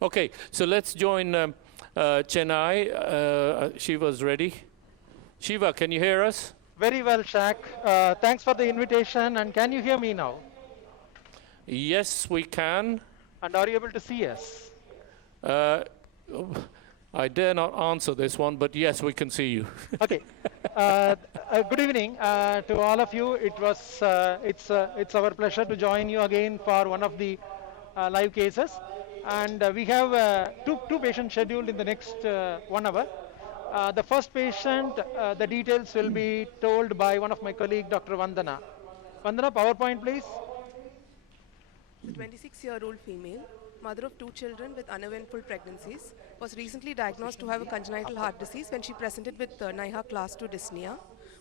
Okay, so let's join Chennai. Shiva's ready. Shiva, can you hear us? Very well, Shaq. Thanks for the invitation. And can you hear me now? Yes, we can. And are you able to see us? I dare not answer this one, but yes, we can see you. Okay. Good evening to all of you. It's our pleasure to join you again for one of the live cases. And we have two patients scheduled in the next 1 hour. The first patient, the details will be told by one of my colleagues, Dr. Vandana. Vandana, PowerPoint, please. A 26-year-old female, mother of 2 children with uneventful pregnancies, was recently diagnosed to have a congenital heart disease when she presented with NIHA class 2 dyspnea.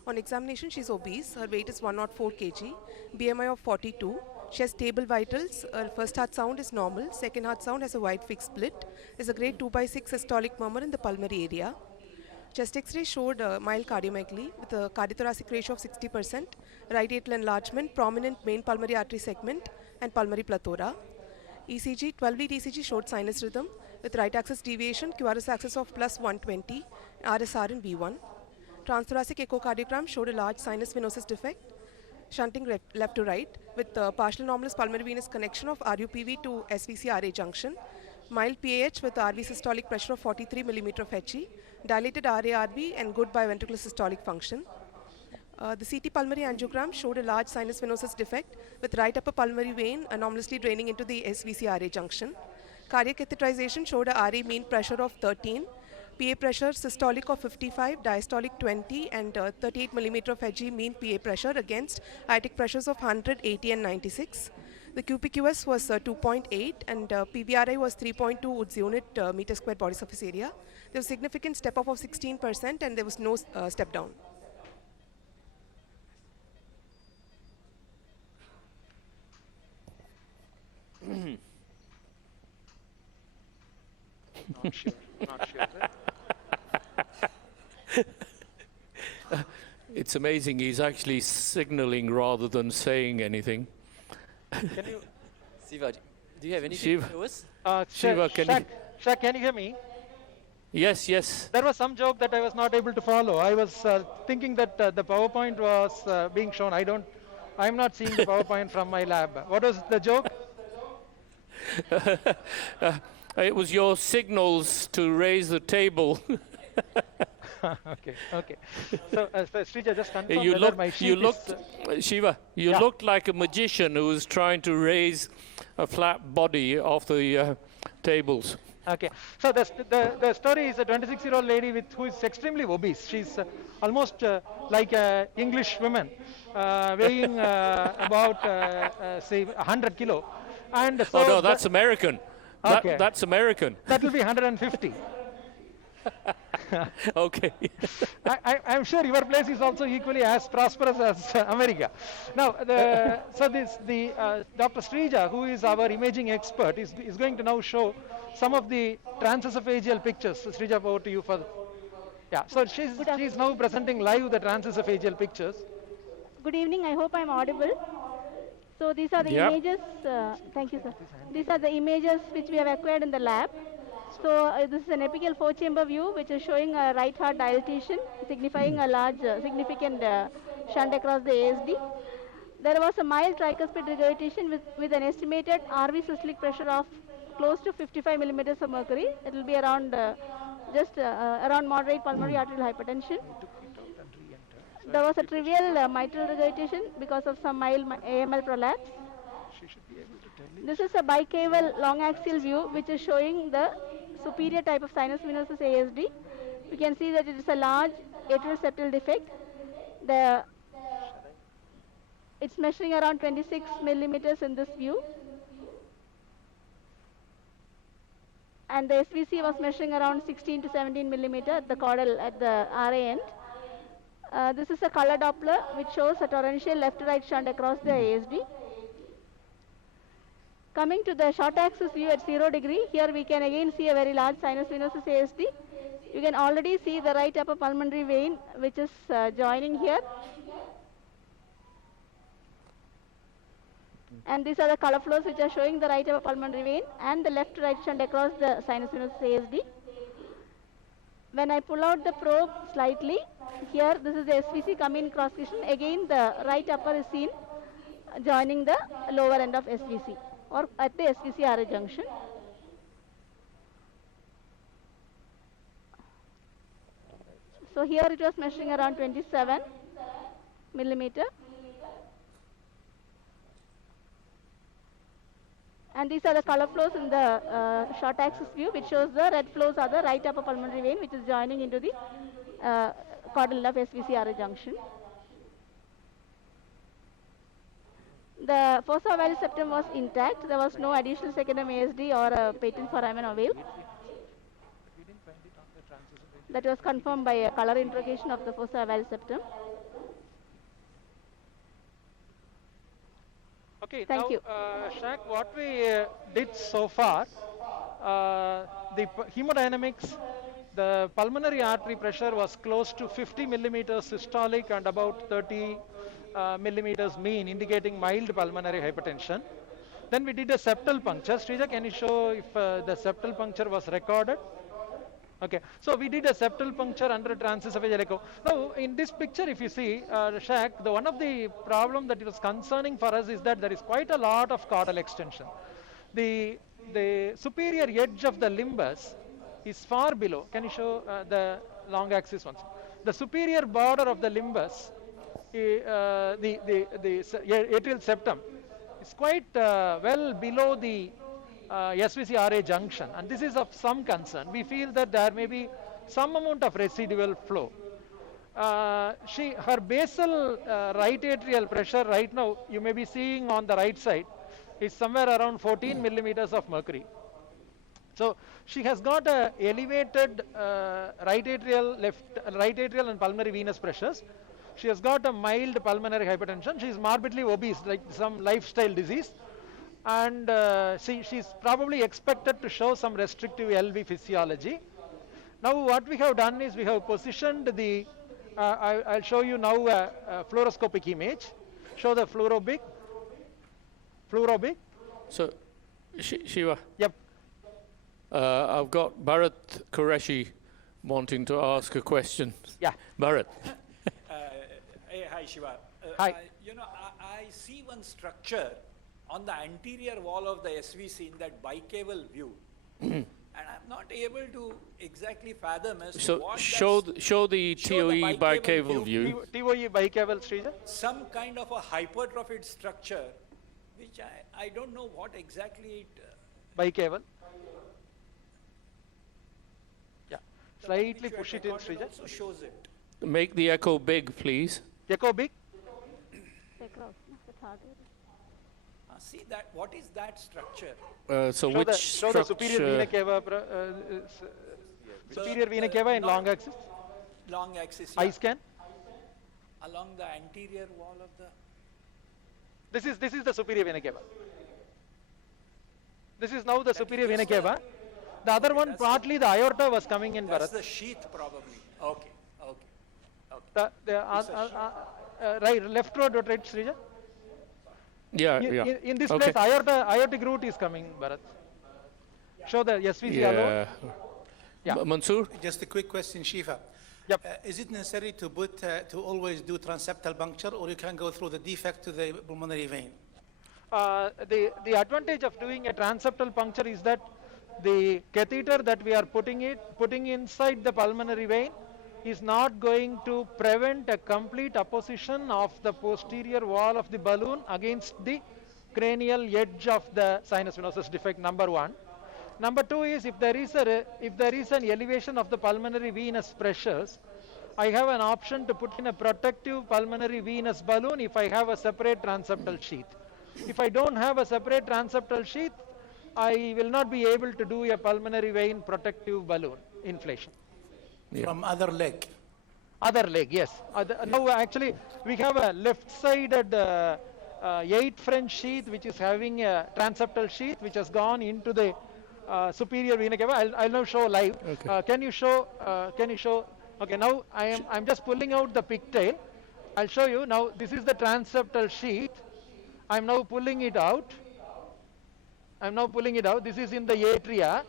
On examination, she is obese. Her weight is 104 kg, BMI of 42. She has stable vitals. Her first heart sound is normal. Second heart sound has a wide fixed split. There's a grade 2/6 systolic murmur in the pulmonary area. Chest X-ray showed mild cardiomegaly with a cardiothoracic ratio of 60%, right atrial enlargement, prominent main pulmonary artery segment, and pulmonary plethora. ECG, 12-lead ECG showed sinus rhythm with right axis deviation, QRS axis of plus 120, RSR in V1. Transthoracic echocardiogram showed a large sinus venosus defect, shunting left to right with partial anomalous pulmonary venous connection of RUPV to SVC-RA junction. Mild PAH with RV systolic pressure of 43 mm of HE, dilated RA-RB and good biventricular systolic function. The CT pulmonary angiogram showed a large sinus venosus defect with right upper pulmonary vein anomalously draining into the SVC-RA junction. Cardiac catheterization showed a RA mean pressure of 13, PA pressure systolic of 55, diastolic 20 and 38 mm of HG mean PA pressure against aortic pressures of 100, 80 and 96. The QPQS was 2.8 and PVRI was 3.2 Woods unit meter square body surface area. There was significant step up of 16% and there was no step down. Not sure. Not sure. It's amazing, he's actually signaling rather than saying anything. Can you? Siva, do you have anything Shiva. to us? Shiva, can you? Shaq, can you hear me? Yes, yes. There was some joke that I was not able to follow. I was thinking that the PowerPoint was being shown. I'm not seeing the PowerPoint from my lab. What was the joke? It was your signals to raise the table. Okay, okay. So, Srija, just confirm You whether my sheet Shiva, you Yeah. looked like a magician who was trying to raise a flat body off the tables. Okay. So the story is a 26-year-old lady who is extremely obese. She's almost like an English woman, weighing about say 100 kilo. And so Oh no, that's American. Okay. That's American. That will be 150. Okay. I'm sure your place is also equally as prosperous as America. Now, Dr. Srija, who is our imaging expert, is going to now show some of the transesophageal pictures. Srija, over to you for. Yeah. So she's now presenting live the transesophageal pictures. Good evening. I hope I'm audible. So these are the images. Thank you, sir. These are the images which we have acquired in the lab. So this is an apical 4-chamber view, which is showing a right heart dilatation, signifying a large, significant shunt across the ASD. There was a mild tricuspid regurgitation with an estimated RV systolic pressure of close to 55 millimeters of mercury. It will be around around moderate pulmonary arterial hypertension. There was a trivial mitral regurgitation because of some mild AML prolapse. This is a bicaval long axial view, which is showing the superior type of sinus venosus ASD. We can see that it is a large atrial septal defect. It's measuring around 26 millimeters in this view. And the SVC was measuring around 16 to 17 millimeter at the caudal at the RA end. This is a color Doppler which shows a torrential left-to-right shunt across the ASD. Coming to the short axis view at 0 degree, here we can again see a very large sinus venosus ASD. You can already see the right upper pulmonary vein which is joining here. And these are the color flows which are showing the right upper pulmonary vein and the left right shunt across the sinus venous ASD. When I pull out the probe slightly, here this is the SVC coming cross section. Again, the right upper is seen joining the lower end of SVC or at the SVC RA junction. So here it was measuring around 27 millimeter. And these are the color flows in the short axis view, which shows the red flows are the right upper pulmonary vein, which is joining into the caudal of SVC RA junction. The fossa ovalis septum was intact. There was no additional secondary ASD or a patent foramen ovale. That was confirmed by a color interrogation of the fossa ovalis septum. Okay, Thank now, you. Shaq, what we did so far, the hemodynamics, the pulmonary artery pressure was close to 50 millimeters systolic and about 30 millimeters mean, indicating mild pulmonary hypertension. Then we did a septal puncture. Srija, can you show if the septal puncture was recorded? Okay, so we did a septal puncture under transesophageal echo. Now, in this picture, if you see, Shaq, one of the problem that was concerning for us is that there is quite a lot of caudal extension. The superior edge of the limbus is far below. Can you show the long axis once? The superior border of the limbus, the atrial septum, is quite well below the SVC RA junction, and this is of some concern. We feel that there may be some amount of residual flow. Her basal right atrial pressure right now, you may be seeing on the right side, is somewhere around 14 millimeters of mercury. So she has got a elevated right atrial and pulmonary venous pressures. She has got a mild pulmonary hypertension. She is morbidly obese, like some lifestyle disease. And she's probably expected to show some restrictive LV physiology. Now what we have done is we have positioned the, I'll show you now a fluoroscopic image. Show the fluorobig. So, Shiva, Yep. I've got Bharat Qureshi wanting to ask a question. Yeah. Bharat. Hey, hi Shiva. Hi. You know, I see one structure on the anterior wall of the SVC in that bicaval view, and I'm not able to exactly fathom as to So what show that's- the show the TOE bicaval view. TOE bicaval, Srija. some kind of a hypertrophied structure, which I don't know what exactly it. Bicaval. Yeah. The Slightly picture push it in, recorded Srija. also shows it. Make the echo big, please. Echo big. Across, the target. See that? What is that structure? So Show which show the superior vena structure? cava, superior vena cava in not- long axis. Long axis. Eye Yeah, scan. along the anterior wall of the. This is the superior vena cava. This is now the superior vena cava. The other one, partly the aorta was coming in, That's Bharat. the sheath, probably. Okay. Right, left rotate, Srija. Yeah, yeah. In this Okay. place, aortic root is coming, Bharat. Show the SVC alone. Yeah. Mansoor? Just a quick question, Shiva. Yep. Is it necessary to to always do transeptal puncture, or you can go through the defect to the pulmonary vein? The advantage of doing a transeptal puncture is that the catheter that we are putting inside the pulmonary vein is not going to prevent a complete opposition of the posterior wall of the balloon against the cranial edge of the sinus venosus defect, number one. Number two is if there is an elevation of the pulmonary venous pressures, I have an option to put in a protective pulmonary venous balloon if I have a separate transeptal sheath. If I don't have a separate transeptal sheath, I will not be able to do a pulmonary vein protective balloon inflation. From other leg. Other leg, yes. Now actually we have a left-sided 8 French sheath which is having a transeptal sheath which has gone into the superior vena cava. I'll now show live. Okay. Can you show? Okay, now I'm just pulling out the pigtail. I'll show you now. This is the transeptal sheath, I'm now pulling it out. I'm now pulling it out. This is in the atria.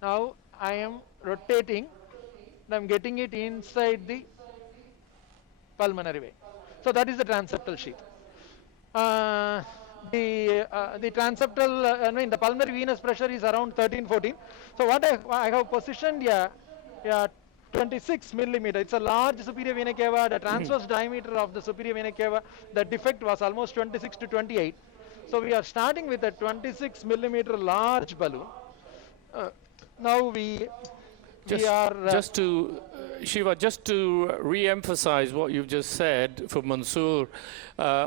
Now I am rotating. And I'm getting it inside the pulmonary vein. So that is the transeptal sheath. The transeptal, the pulmonary venous pressure is around 13, 14. So what I have positioned here, 26 millimeter. It's a large superior vena cava. The transverse diameter of the superior vena cava, the defect was almost 26 to 28. So we are starting with a 26 millimeter large balloon. Now we are Shiva, just to re-emphasize what you've just said for Mansoor,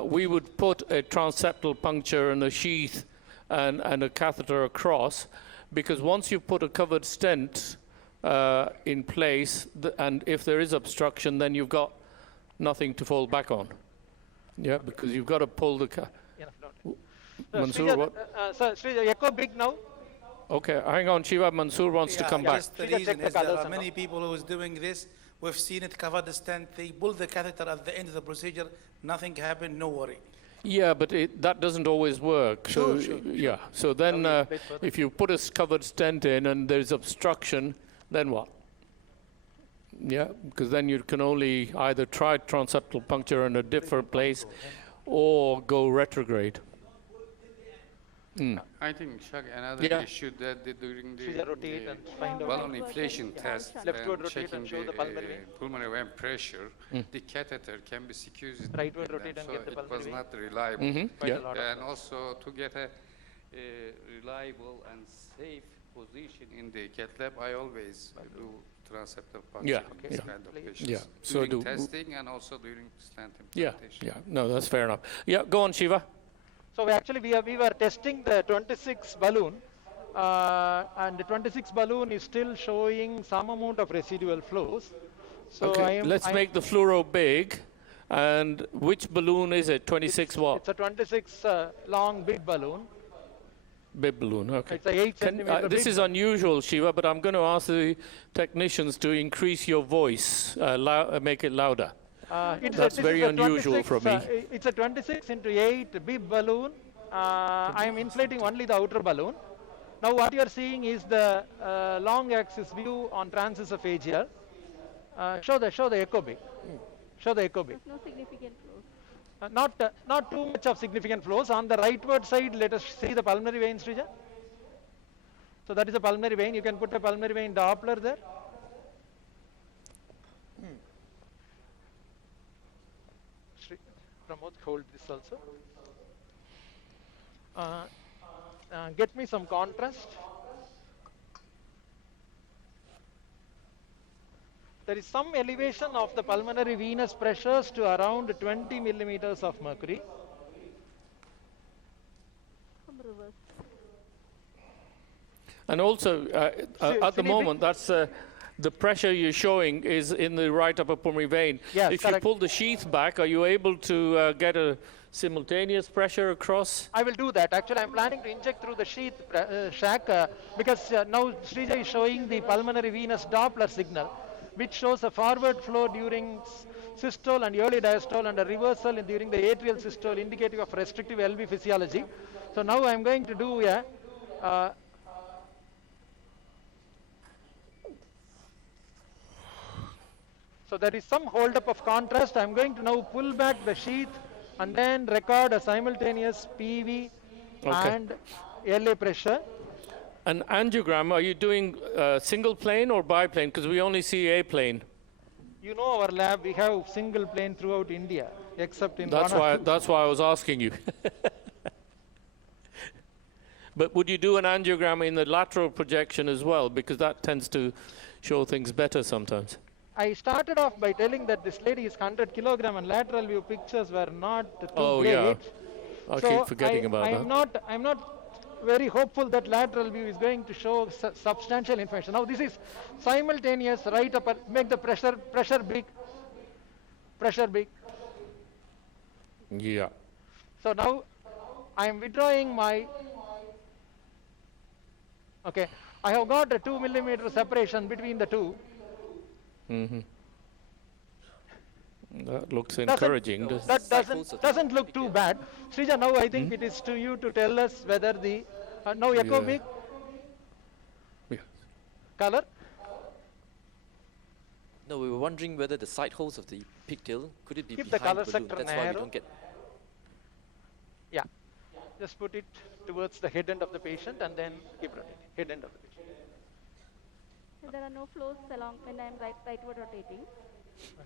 we would put a transeptal puncture and a sheath and a catheter across, because once you put a covered stent in place, and if there is obstruction, then you've got nothing to fall back on. Yeah, because you've got to pull the... Mansoor, what? Sir, Srija, echo big now. Okay, hang on, Shiva. Mansoor wants to come back. Just the reason is there are many people who is doing this. We've seen it cover the stent. They pull the catheter at the end of the procedure. Nothing happened. No worry. Yeah, but that doesn't always work. So Sure. yeah. So then, if you put a covered stent in and there's obstruction, then what? Yeah, because then you can only either try transeptal puncture in a different place, or go retrograde. I think, Shag, another issue that during the balloon inflation test and checking the pulmonary vein pressure, the catheter can be secured, so it was not reliable. And also to get a reliable and safe position in the cath lab, I always do transeptal puncture in this kind of patients. So during testing and also during stent Yeah, implantation. no, that's fair enough. Yeah, go on, Shiva. So we were testing the 26 balloon, and the 26 balloon is still showing some amount of residual flows. So Okay, let's make the fluoro big. And which balloon is it? 26 what? It's a 26 long big balloon. Big balloon, okay. It's a 8 centimeter This big is unusual, Shiva, but I'm going to ask the technicians to increase your voice, make it louder. That's very unusual from me. It's a 26 into 8 big balloon. I am inflating only the outer balloon. Now what you are seeing is the long axis view on transesophageal. Show the echo big. Show the echo big. There's no significant flows. Not too much of significant flows. On the rightward side, let us see the pulmonary vein, Srija. So that is a pulmonary vein. You can put a pulmonary vein Doppler there. Pramod, hold this also. Get me some contrast. There is some elevation of the pulmonary venous pressures to around 20 millimeters of mercury. From reverse. And also, at the moment, that's the pressure you're showing is in the right upper pulmonary vein. Yes, if correct. you pull the sheath back, are you able to get a simultaneous pressure across? I will do that. Actually, I'm planning to inject through the sheath shack because now Srija is showing the pulmonary venous Doppler signal, which shows a forward flow during systole and early diastole and a reversal during the atrial systole, indicative of restrictive LV physiology. So now I'm going to do a so there is some hold up of contrast. I'm going to now pull back the sheath and then record a simultaneous PV and LA pressure. An angiogram, are you doing single plane or biplane? Because we only see A plane. You know our lab, we have single plane throughout India, except in That's why I was asking you. But would you do an angiogram in the lateral projection as well? Because that tends to show things better sometimes. I started off by telling that this lady is 100 kilogram and lateral view pictures were not too great. Yeah. I So keep forgetting about that. I'm not very hopeful that lateral view is going to show substantial information. Now this is simultaneous right upper, make the pressure big. Yeah. So now I am withdrawing my, okay, I have got a 2 millimeter separation between the two. That looks encouraging. That doesn't look too bad. Srija, now I think it is to you to tell us whether the now echo big color. No, we were wondering whether the side holes of the pigtail, could it be Keep the behind color the balloon? sector That's why we narrow. don't get... Yeah, just put it towards the head end of the patient and then keep rotating. Head end of the patient. There are no flows along when I am rightward rotating.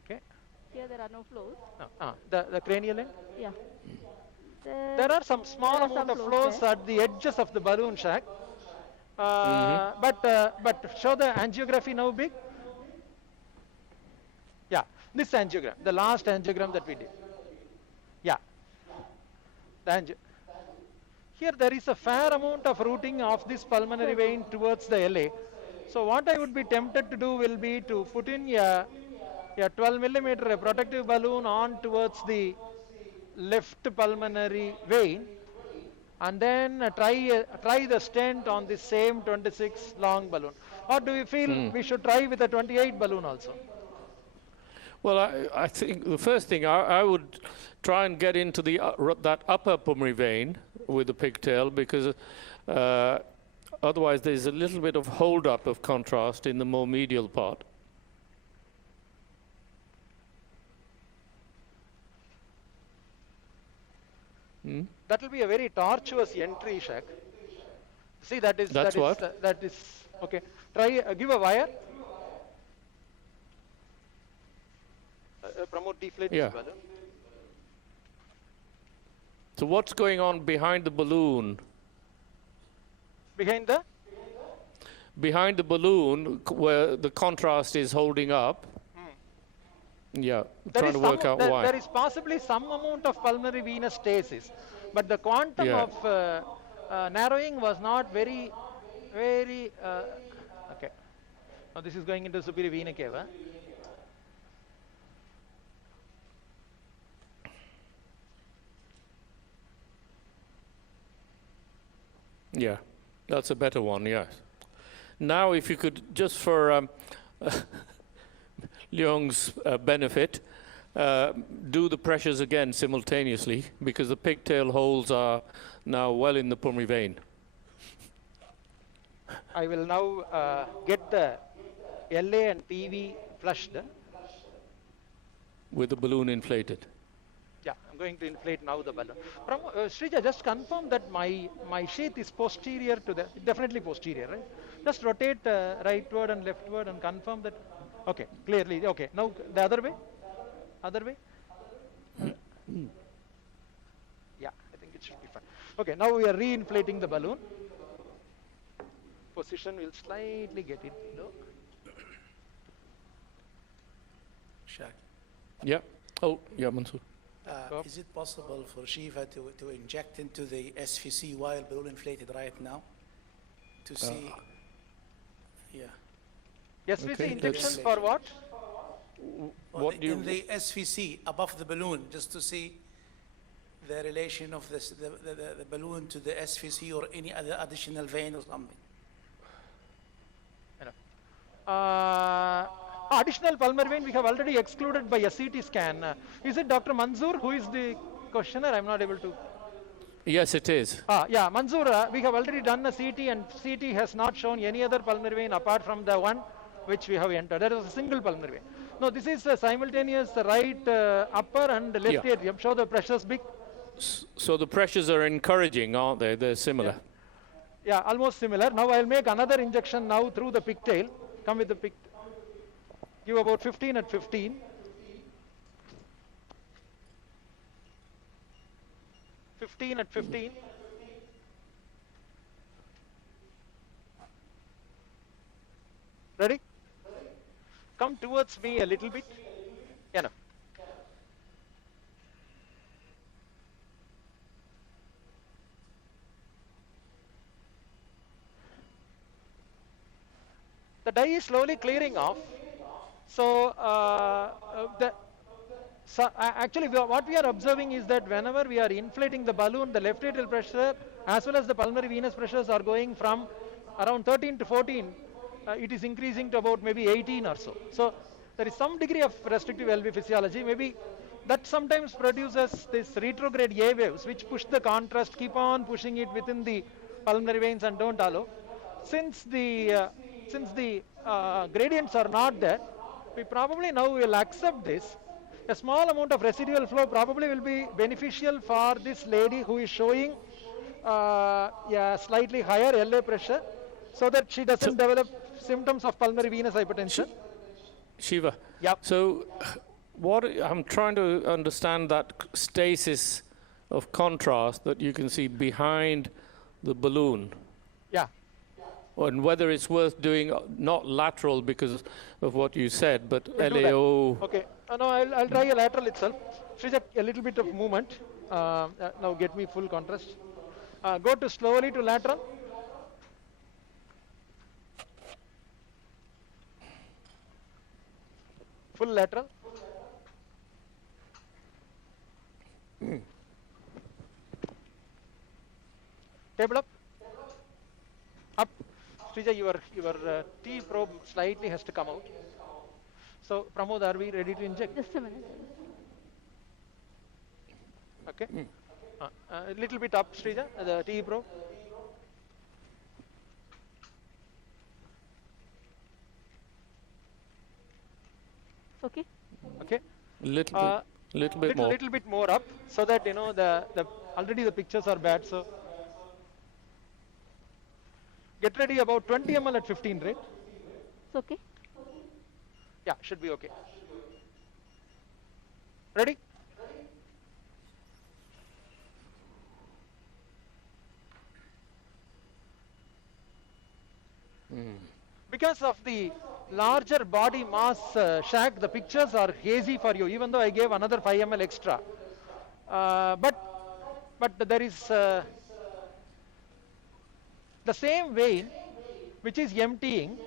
Okay. Here there are no flows. No. The cranial end? Yeah. There are some small there are amount some of flows flows at the edges of the balloon shack. But show the angiography now big. Yeah, this angiogram, the last angiogram that we did. Yeah. Here there is a fair amount of routing of this pulmonary vein towards the LA. So what I would be tempted to do will be to put in a 12 millimeter a protective balloon on towards the left pulmonary vein, and then try the stent on the same 26 long balloon. Or do you feel we should try with a 28 balloon also? Well, I think the first thing I would try and get into the that upper pulmonary vein with the pigtail, because otherwise there's a little bit of hold-up of contrast in the more medial part. That will be a very tortuous entry, Shaq. See, that is okay. Try give a wire. Promote deflate this balloon. So what's going on behind the balloon? Behind the? Behind the balloon, where the contrast is holding up. Yeah, trying to work out why. There is possibly some amount of pulmonary venous stasis, but the quantum of narrowing was not very, very, okay. Now this is going into superior vena cava. Yeah, that's a better one, yes. Now if you could, just for Leong's benefit, do the pressures again simultaneously, because the pigtail holes are now well in the pulmonary vein. I will now get the LA and PV flushed. With the balloon inflated. Yeah, I'm going to inflate now the balloon. Srija, just confirm that my sheath is posterior to the, definitely posterior, right? Just rotate rightward and leftward and confirm that. Okay, clearly, okay. Now the other way? Other way? Yeah, I think it should be fine. Okay, now we are re-inflating the balloon. Position will slightly get it low. Shaq. Yeah. Oh, yeah, Mansoor. Is it possible for Shiva to inject into the SVC while balloon inflated right now? To see, yeah. SVC injections for what? What do you... In the SVC, above the balloon, just to see the relation of this, the balloon to the SVC or any other additional vein or something. Additional pulmonary vein we have already excluded by a CT scan. Is it Dr. Manzoor who is the questioner? I'm not able to. Yes, it is. Yeah, Manzoor, we have already done a CT and CT has not shown any other pulmonary vein apart from the one which we have entered. There is a single pulmonary vein. No, this is a simultaneous right upper and left atrium. Show the pressures big. So the pressures are encouraging, aren't they? They're similar. Yeah, almost similar. Now I'll make another injection now through the pigtail. Come with the pigtail. Give about 15 at 15. 15 at 15. Ready? Come towards me a little bit. Yeah, no. The dye is slowly clearing off. So, actually what we are observing is that whenever we are inflating the balloon, the left atrial pressure as well as the pulmonary venous pressures are going from around 13 to 14. It is increasing to about maybe 18 or so. So there is some degree of restrictive LV physiology. Maybe that sometimes produces this retrograde A waves, which push the contrast, keep on pushing it within the pulmonary veins and don't allow. Since the gradients are not there, we probably now will accept this. A small amount of residual flow probably will be beneficial for this lady who is showing slightly higher LA pressure, so that she doesn't develop symptoms of pulmonary venous hypertension. Shiva. Yep. So what I'm trying to understand that stasis of contrast that you can see behind the balloon. Yeah. And whether it's worth doing not lateral because of what you said, but We'll do LAO. that. Okay. No, I'll try a lateral itself. Srija, a little bit of movement. Now get me full contrast. Go to slowly to lateral. Full lateral. Table up. Up. Srija, your T probe slightly has to come out. So, Pramod, are we ready to inject? Just a minute. Okay. A little bit up, Srija, the T probe. Okay. Okay. Little bit more. Little bit more up, so that you know already the pictures are bad. So get ready about 20 ml at 15 rate. It's okay. Yeah, should be okay. Ready? Because of the larger body mass Shaq, the pictures are hazy for you, even though I gave another 5 ml extra. But there is the same vein which is emptying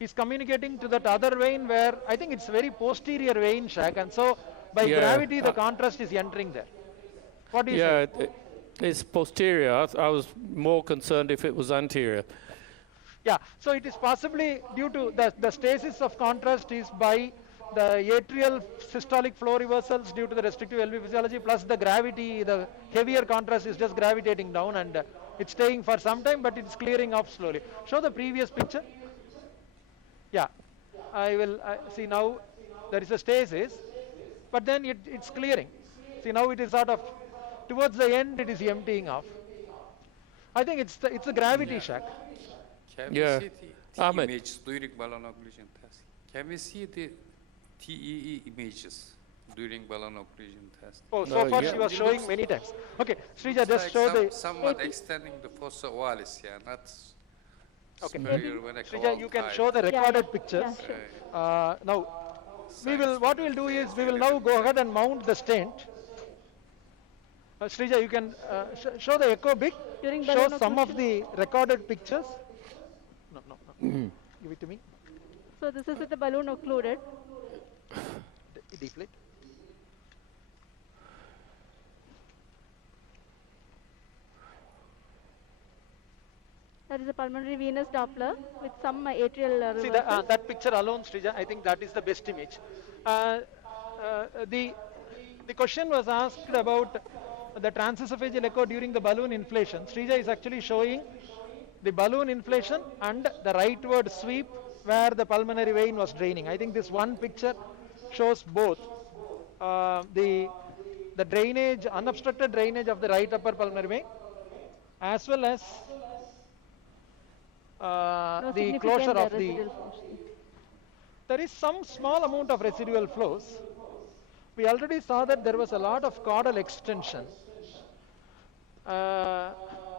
is communicating to that other vein where I think it's very posterior vein, Shaq, and so by gravity the contrast is entering there. What do you say? It's posterior. I was more concerned if it was anterior. Yeah, so it is possibly due to the stasis of contrast is by the atrial systolic flow reversals due to the restrictive LV physiology, plus the gravity, the heavier contrast is just gravitating down and it's staying for some time, but it's clearing off slowly. Show the previous picture. Yeah, I will see now there is a stasis, but then it's clearing. See, now it is sort of towards the end it is emptying off. I think it's the gravity shock. Can we see the Ahmed. images during balloon occlusion test? Can we see the TEE images during balloon occlusion test? Oh, so far she was showing many times. Okay, Srija, just show the... Somewhat extending the fossa ovalis, not superior vena cava. Srija, you can show the recorded pictures. Yeah, sure. Now, what we'll do is, we will now go ahead and mount the stent. Srija, you can show the echo big, During show balloon some of occlusion? the recorded pictures. No. Give it to me. So this is with the balloon occluded. Deflate. That is a pulmonary venous Doppler with some atrial See, reversal. that picture alone, Srija, I think that is the best image. The question was asked about the transesophageal echo during the balloon inflation. Srija is actually showing the balloon inflation and the rightward sweep where the pulmonary vein was draining. I think this one picture shows both the drainage, unobstructed drainage of the right upper pulmonary vein, as well as No the significant closure of the... residual function. There is some small amount of residual flows. We already saw that there was a lot of caudal extension.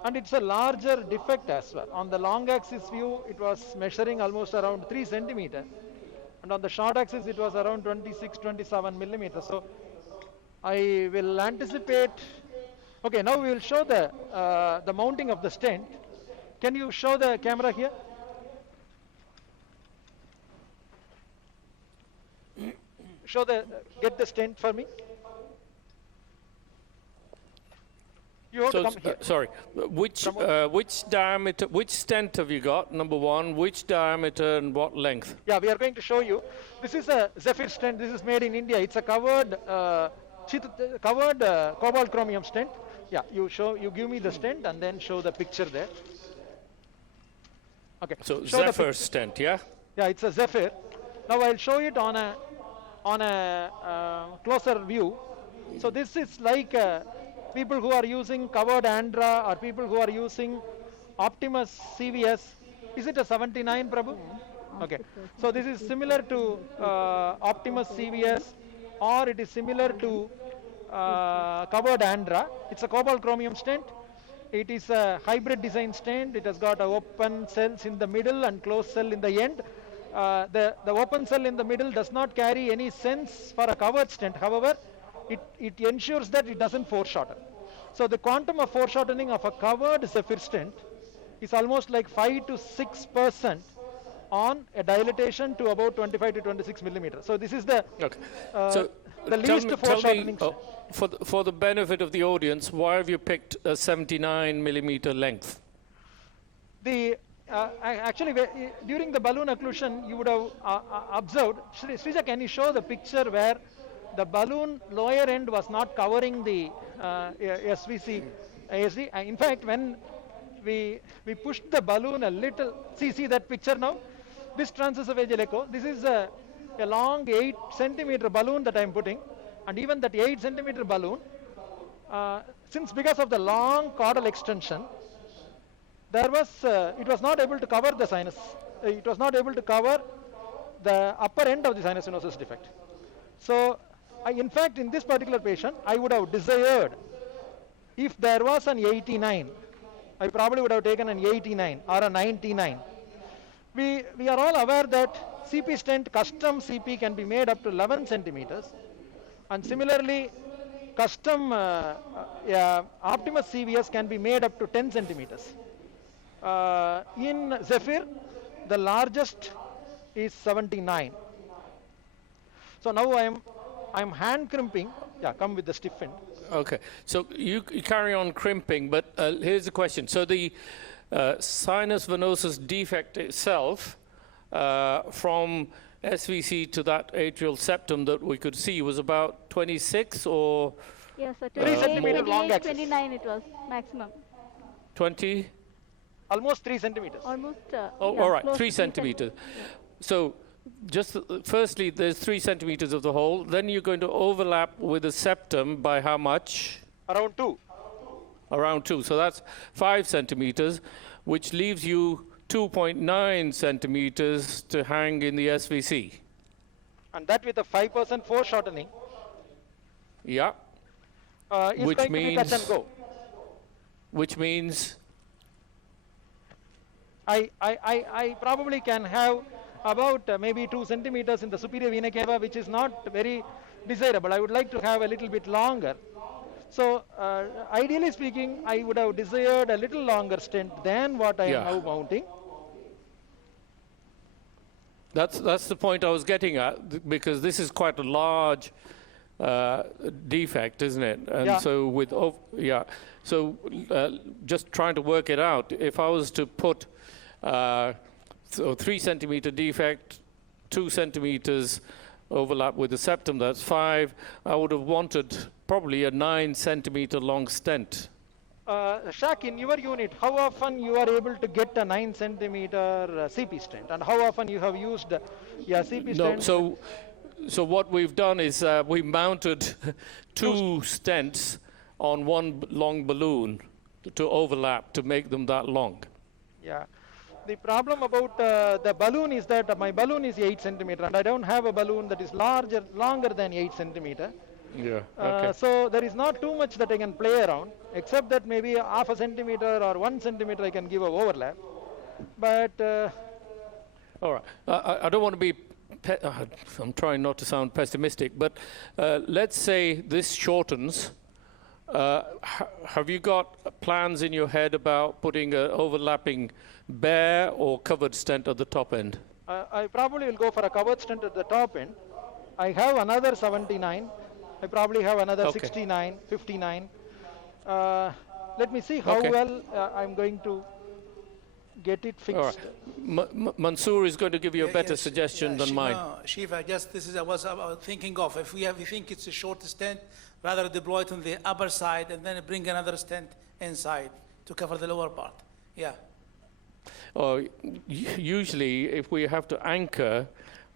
And it's a larger defect as well. On the long axis view, it was measuring almost around 3 centimeters. And on the short axis, it was around 26, 27 millimeters. So I will anticipate. Okay, now we will show the mounting of the stent. Can you show the camera here? Get the stent for me. You have So, to come here. sorry, which diameter, which stent have you got, number one, which diameter and what length? Yeah, we are going to show you. This is a Zephyr stent. This is made in India. It's a covered, cobalt chromium stent. Yeah, you give me the stent and then show the picture there. Okay. So show the Zephyr stent, yeah? Yeah, it's a Zephyr. Now I'll show it on a closer view. So this is like people who are using covered Andra or people who are using Optimus CVS. Is it a 79, Prabhu? Okay. So this is similar to Optimus CVS, or it is similar to covered Andra. It's a cobalt chromium stent. It is a hybrid design stent. It has got open cells in the middle and closed cell in the end. The open cell in the middle does not carry any sense for a covered stent. However, it ensures that it doesn't foreshorten. So the quantum of foreshortening of a covered Zephyr stent is almost like 5 to 6% on a dilatation to about 25 to 26 millimeters. So this is the the least foreshortening stent. For the benefit of the audience, why have you picked a 79 millimeter length? Actually, during the balloon occlusion, you would have observed. Srija, can you show the picture where the balloon lower end was not covering the SVC ASD? In fact, when we pushed the balloon a little, see that picture now? This transesophageal echo, this is a long 8 centimeter balloon that I am putting, and even that 8 centimeter balloon, because of the long caudal extension, it was not able to cover the sinus. It was not able to cover the upper end of the sinus stenosis defect. So, in fact, in this particular patient, I would have desired, if there was an 89, I probably would have taken an 89 or a 99. We are all aware that CP stent, custom CP can be made up to 11 centimeters. And similarly, custom Optimus CVS can be made up to 10 centimeters. In Zephyr, the largest is 79. So now I'm hand crimping. Yeah, come with the stiff end. Okay, so you carry on crimping, but here's the question. So the sinus venosus defect itself, from SVC to that atrial septum that we could see, was about 26 or? Yes, sir. 3 centimeter long axis. 29 it was maximum. 20? Almost 3 centimeters. Almost. All right, 3 centimeters. So just firstly, there's 3 centimeters of the hole. Then you're going to overlap with the septum by how much? Around 2. Around 2. So that's 5 centimeters, which leaves you 2.9 centimeters to hang in the SVC. And that with a 5% foreshortening. Yeah. Which going means to be touch and go. Which means I probably can have about maybe 2 centimeters in the superior vena cava, which is not very desirable. I would like to have a little bit longer. So ideally speaking, I would have desired a little longer stent than what I am now mounting. That's the point I was getting at, because this is quite a large defect, isn't it? And so with just trying to work it out, if I was to put 3 centimeter defect, 2 centimeters overlap with the septum, that's 5. I would have wanted probably a 9 centimeter long stent. Shaq, in your unit, how often you are able to get a 9 centimeter CP stent, and how often you have used CP stent? No, so what we've done is we mounted 2 stents on one long balloon to overlap to make them that long. Yeah. The problem about the balloon is that my balloon is 8 centimeter, and I don't have a balloon that is longer than 8 centimeter. Yeah. Okay. So there is not too much that I can play around, except that maybe half a centimeter or 1 centimeter I can give a overlap. But all right. I don't want to be. I'm trying not to sound pessimistic, but let's say this shortens. Have you got plans in your head about putting an overlapping bare or covered stent at the top end? I probably will go for a covered stent at the top end. I have another 79. I probably have another 69, 59. let me see how Okay. well I'm going to get it fixed. All right. Mansoor is going to give you a better Yes, suggestion than mine. No, Shiva, just this is I was thinking of. If we think it's a short stent, rather deploy it on the upper side and then bring another stent inside to cover the lower part. Yeah. Usually, if we have to anchor,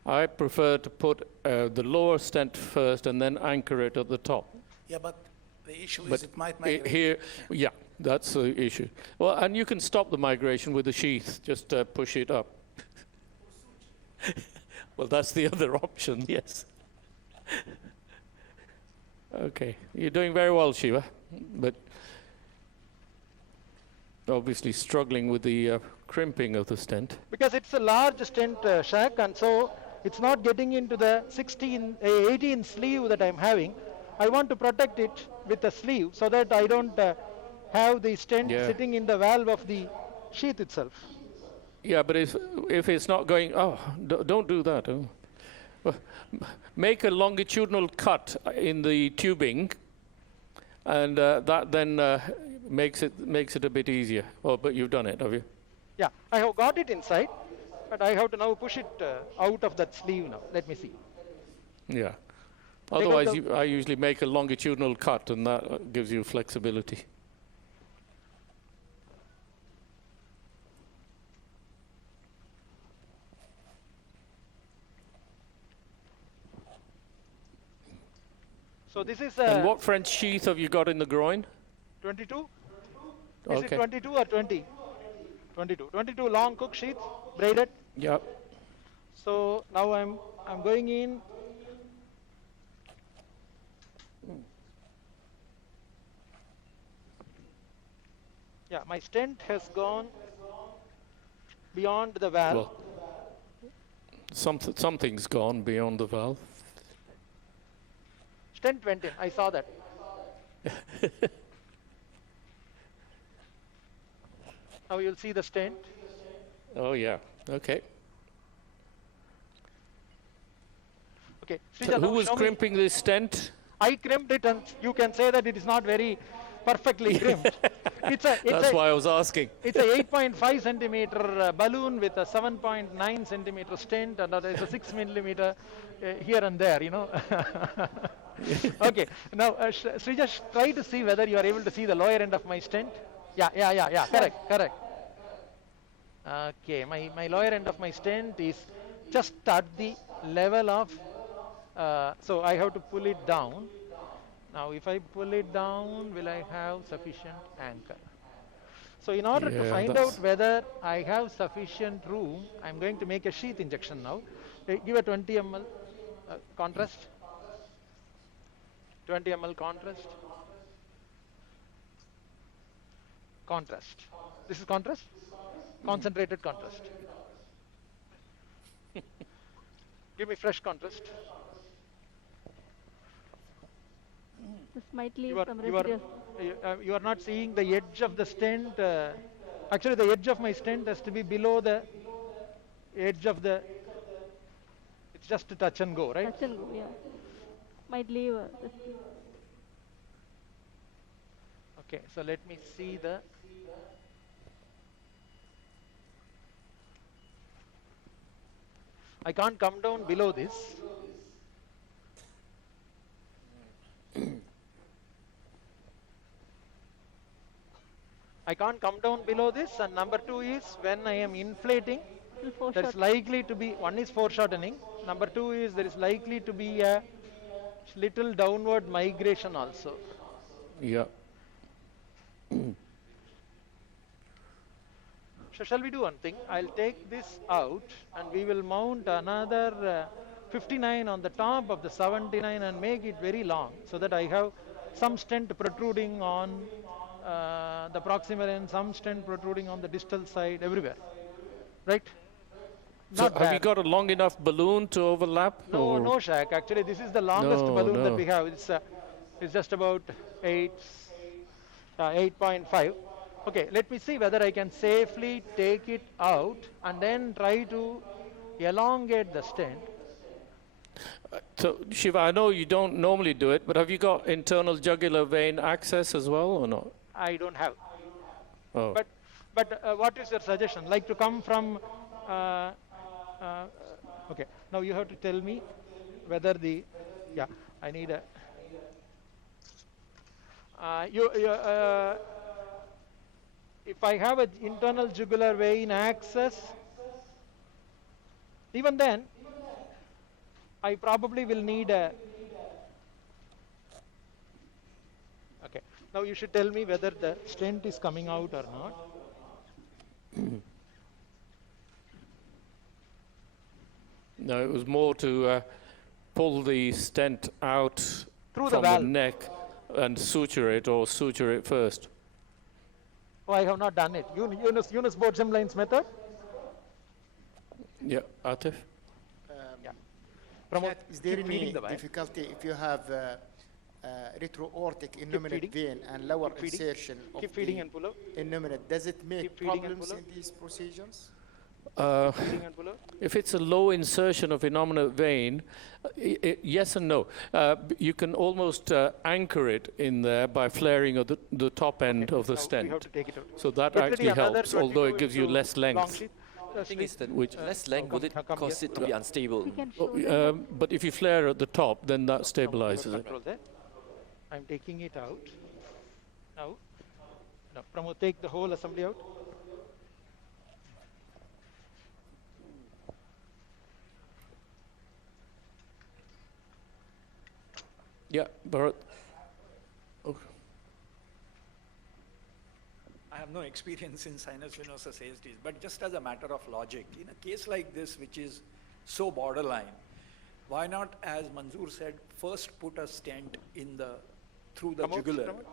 I prefer to put the lower stent first and then anchor it at the top. Yeah, but the issue But is it might migrate. here, yeah, that's the issue. Well, and you can stop the migration with the sheath. Just push it up. Well, that's the other option, yes. Okay, you're doing very well, Shiva, but obviously struggling with the crimping of the stent. Because it's a large stent shack, and so it's not getting into the 18 sleeve that I'm having. I want to protect it with a sleeve so that I don't have the stent sitting in the valve of the sheath itself. Yeah, but if it's not going, don't do that. Oh. Well, make a longitudinal cut in the tubing, and that then makes it a bit easier. Oh, but you've done it, have you? Yeah, I have got it inside, but I have to now push it out of that sleeve now. Let me see. Yeah. Otherwise, I usually make a longitudinal cut, and that gives you flexibility. So this is And what French sheath have you got in the groin? 22? Is it Okay. 22 or 20? 22. 22 long cook sheath, braided. Yep. So now I'm going in. Yeah, my stent has gone beyond the valve. Well, something's gone beyond the valve. Stent went in, I saw that. Now you'll see the stent. Oh, yeah. Okay. Okay. So Srija, who now was show me. crimping this stent? I crimped it, and you can say that it is not very perfectly crimped. That's why I was asking. It's a 8.5 centimeter balloon with a 7.9 centimeter stent, and there is a 6 millimeter here and there, you know. Okay. Now, Srija, try to see whether you are able to see the lower end of my stent. Yeah. Correct. Okay. My lower end of my stent is just at the level of. So I have to pull it down. Now, if I pull it down, will I have sufficient anchor? So in order to find out whether I have sufficient room, I'm going to make a sheath injection now. Give a 20 ml contrast. 20 ml contrast. Contrast. This is contrast? Concentrated contrast. Give me fresh contrast. This might leave some residual. You are not seeing the edge of the stent. Actually, the edge of my stent has to be below the edge of the. It's just a touch and go, right? Touch and go, yeah. Might leave. Okay, so let me see the. I can't come down below this. I can't come down below this, and number two is when I am inflating, there is likely to be, one is foreshortening, number two is there is likely to be a little downward migration also. Yeah. So shall we do one thing? I'll take this out and we will mount another 59 on the top of the 79 and make it very long so that I have some stent protruding on the proximal end, some stent protruding on the distal side, everywhere. Right? So Not have you bad. got a long enough balloon to overlap? No, or? no, Shaq. Actually, this is the longest balloon that no. we have. It's just about 8.5. Okay, let me see whether I can safely take it out and then try to elongate the stent. So, Shiva, I know you don't normally do it, but have you got internal jugular vein access as well or not? I don't have. Oh. But what is your suggestion? Like to come from, uh, uh, okay, now you have to tell me whether the, yeah, I need a, if I have an internal jugular vein access, even then, I probably will need a, okay, now you should tell me whether the stent is coming out or not. No, it was more to pull the stent out Through the from the valve. neck and suture it, or suture it first. Oh, I have not done it. Yunus Borzheimlein's method? Yeah, Atif? Yeah. Pramod, Chat, is there keep any feeding the wire. difficulty if you have retroaortic innominate feeding. vein and lower Keep feeding. insertion of Keep feeding the and pull out. innominate? Does it make Keep feeding and problems pull in these procedures? Feeding and pull out. If it's a low insertion of innominate vein, yes and no. You can almost anchor it in there by flaring of the top end of the Now we stent. have to take it out. So that Definitely actually another helps, although it 22 gives you into less long length. sheath. The thing is that Which- less length, will it come cause here. it to be unstable? We can show them. But if you flare at the top, then that stabilizes it. Control that. I'm taking it out. Now, Pramod, take the whole assembly out. Yeah, Bharat. I have no experience in sinus venosus ASDs, but just as a matter of logic, in a case like this, which is so borderline, why not, as Manzoor said, first put a stent in through the Come out, jugular come out.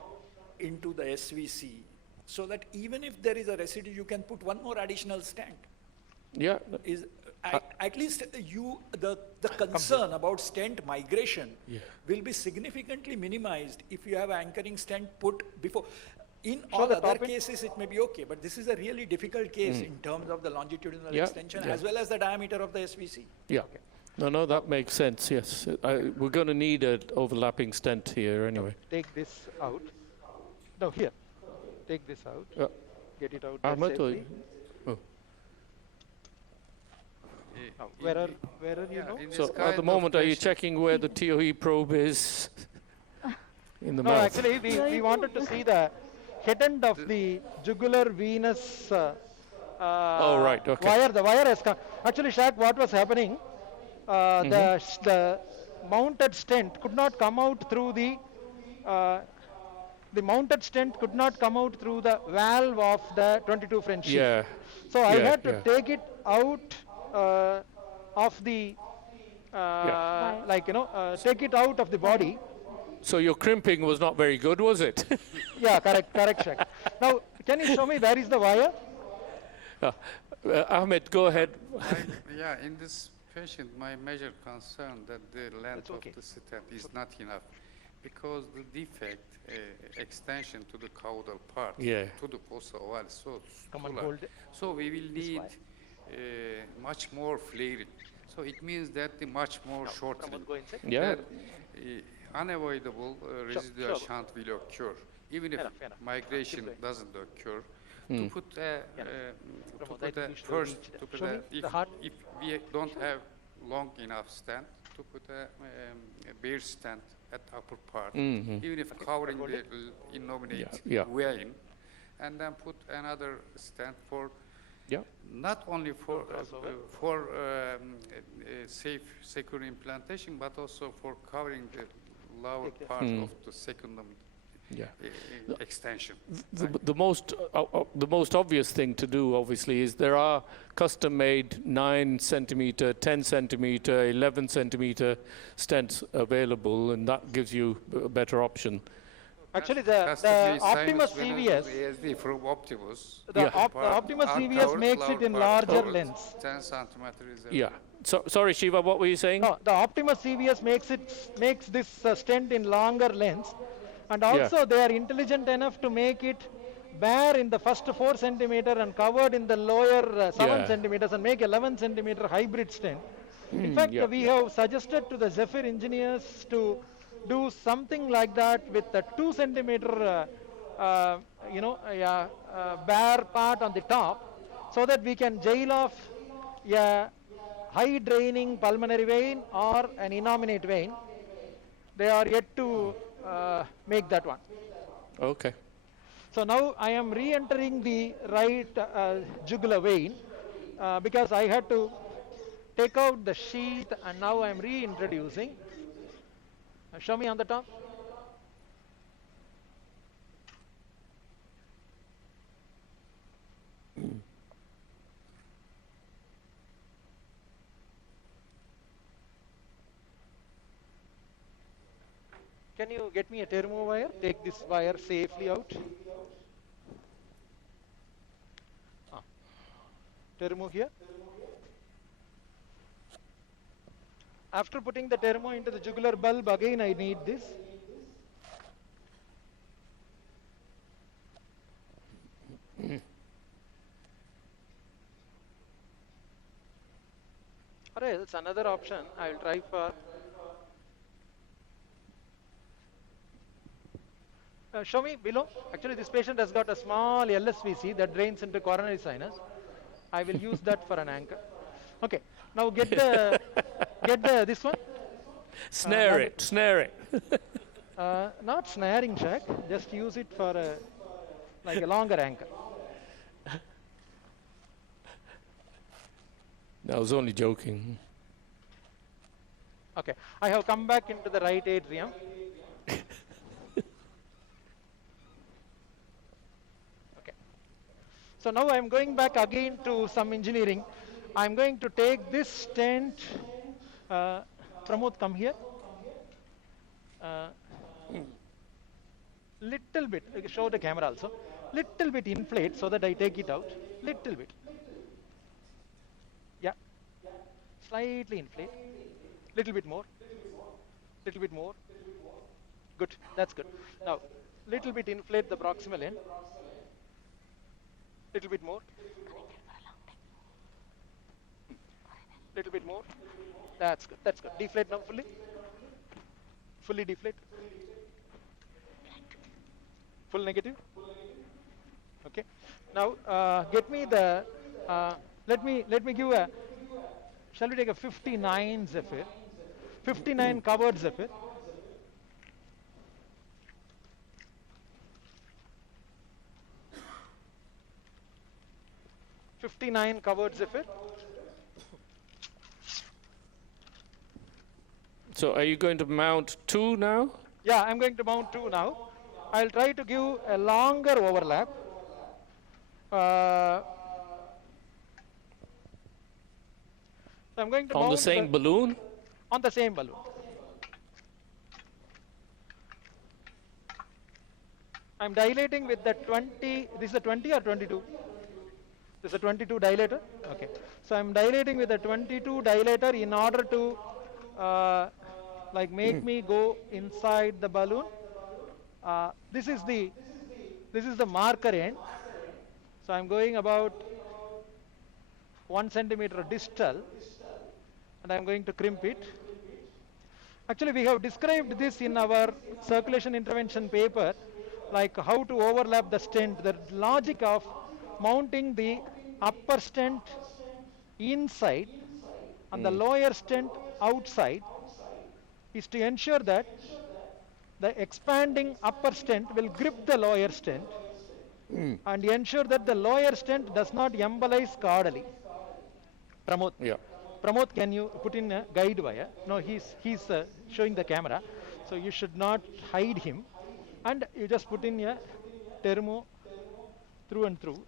into the SVC, so that even if there is a residue, you can put one more additional stent. Yeah, Is at least the concern about stent migration will be significantly minimized if you have anchoring stent put before. In all the other top end. cases, it may be okay, but this is a really difficult case in terms of the longitudinal Yeah, extension yeah. as well as the diameter of the SVC. yeah. No, that makes sense, yes. We're going to need an overlapping stent here anyway. Take this out. No, here. Take this out. Yeah. Get it out there Ahmed, or- safely. oh. Now, where are you Yeah, now? in this So at kind the of moment, are you patient- checking where the TOE probe is in the No, mouth? actually, we wanted to see the head end of the jugular venous Oh, right, okay. wire. The wire has come. Actually, Shaq, what was happening? The mounted stent could not come out through the mounted stent could not come out through the valve of the 22 French sheath. Yeah. So I Yeah, had to yeah. take it out of the, like, take it out of the body. So your crimping was not very good, was it? Yeah, correct, Shaq. Now, can you show me where is the wire? Ahmed, go ahead. Yeah, in this patient, my major concern that the length That's okay. of the stent is not enough, because the defect extension to the caudal part, Yeah. to the fossa oval, so Come on, smaller. hold it. So we will need much more flaring. So it means that the much more shortening. Pramod, go inside. Yeah. That, unavoidable residual sure. shunt will occur, even if Enough. migration Keep going. doesn't occur. To put a, to Pramod, I put think a we should first, reach to there. put Show a, me the heart. if we don't have long enough stent, to put a bare stent at upper part, even if covering the innominate Yeah, yeah. vein, and then put another stent for Yeah. not only for safe, secure implantation, but also for covering the lower part of the secondum Yeah. extension. The most obvious thing to do, obviously, is there are custom-made 9 centimeter, 10 centimeter, 11 centimeter stents available, and that gives you a better option. Actually, Has to the be Optimus sinus CVS, venous ASD from Optimus. the Yeah. Optimus Our CVS lower- makes it lower in part larger covers lens. 10 centimeter is a Yeah. So, sorry, Shiva, what were you saying? No, the Optimus CVS makes this stent in longer lens, and also they are intelligent enough to make it bare in the first 4 centimeter and covered in the lower 7 Yeah. centimeters, and make 11 centimeter hybrid stent. In fact, yeah, we have suggested to the Zephyr engineers to do something like that with a 2 centimeter bare part on the top, so that we can jail off a high draining pulmonary vein or an innominate vein. They are yet to make that one. Okay. So now I am re-entering the right jugular vein because I had to take out the sheath, and now I am reintroducing. Show me on the top. Can you get me a thermo wire? Take this wire safely out. Thermo here. After putting the thermo into the jugular bulb, again I need this. Or else another option I will try for. Show me below. Actually, this patient has got a small LSVC that drains into coronary sinus. I will use that for an anchor. Okay. Now get the this one. Snare it. Not snaring, Jack. Just use it for like a longer anchor. I was only joking. Okay. I have come back into the right atrium. So now I am going back again to some engineering. I am going to take this stent. Pramod, come here. Little bit, show the camera also. Little bit inflate so that I take it out. Little bit. Yeah. Slightly inflate. Little bit more. Little bit more. Good. That's good. Now, little bit inflate the proximal end. Little bit more. Little bit more. That's good. That's good. Deflate now fully. Fully deflate. Full negative. Okay. Now get me the. Let me give a. Shall we take a 59 Zephyr? 59 covered Zephyr. (59) covered Zephyr. So are you going to mount 2 now? Yeah, I'm going to mount 2 now. I'll try to give a longer overlap. So I'm going to on mount the same balloon? On the same balloon. I'm dilating with the 20. This is a 20 or 22? This is a 22 dilator. Okay. So I'm dilating with a 22 dilator in order to make me go inside the balloon. This is the marker end. So I'm going about 1 centimeter distal, and I'm going to crimp it. Actually, we have described this in our circulation intervention paper, like how to overlap the stent, the logic of mounting the upper stent inside and the lower stent outside is to ensure that the expanding upper stent will grip the lower stent and ensure that the lower stent does not embolize caudally. Pramod. Yeah. Pramod, can you put in a guide wire? No, he's showing the camera, so you should not hide him, and you just put in a thermo through and through.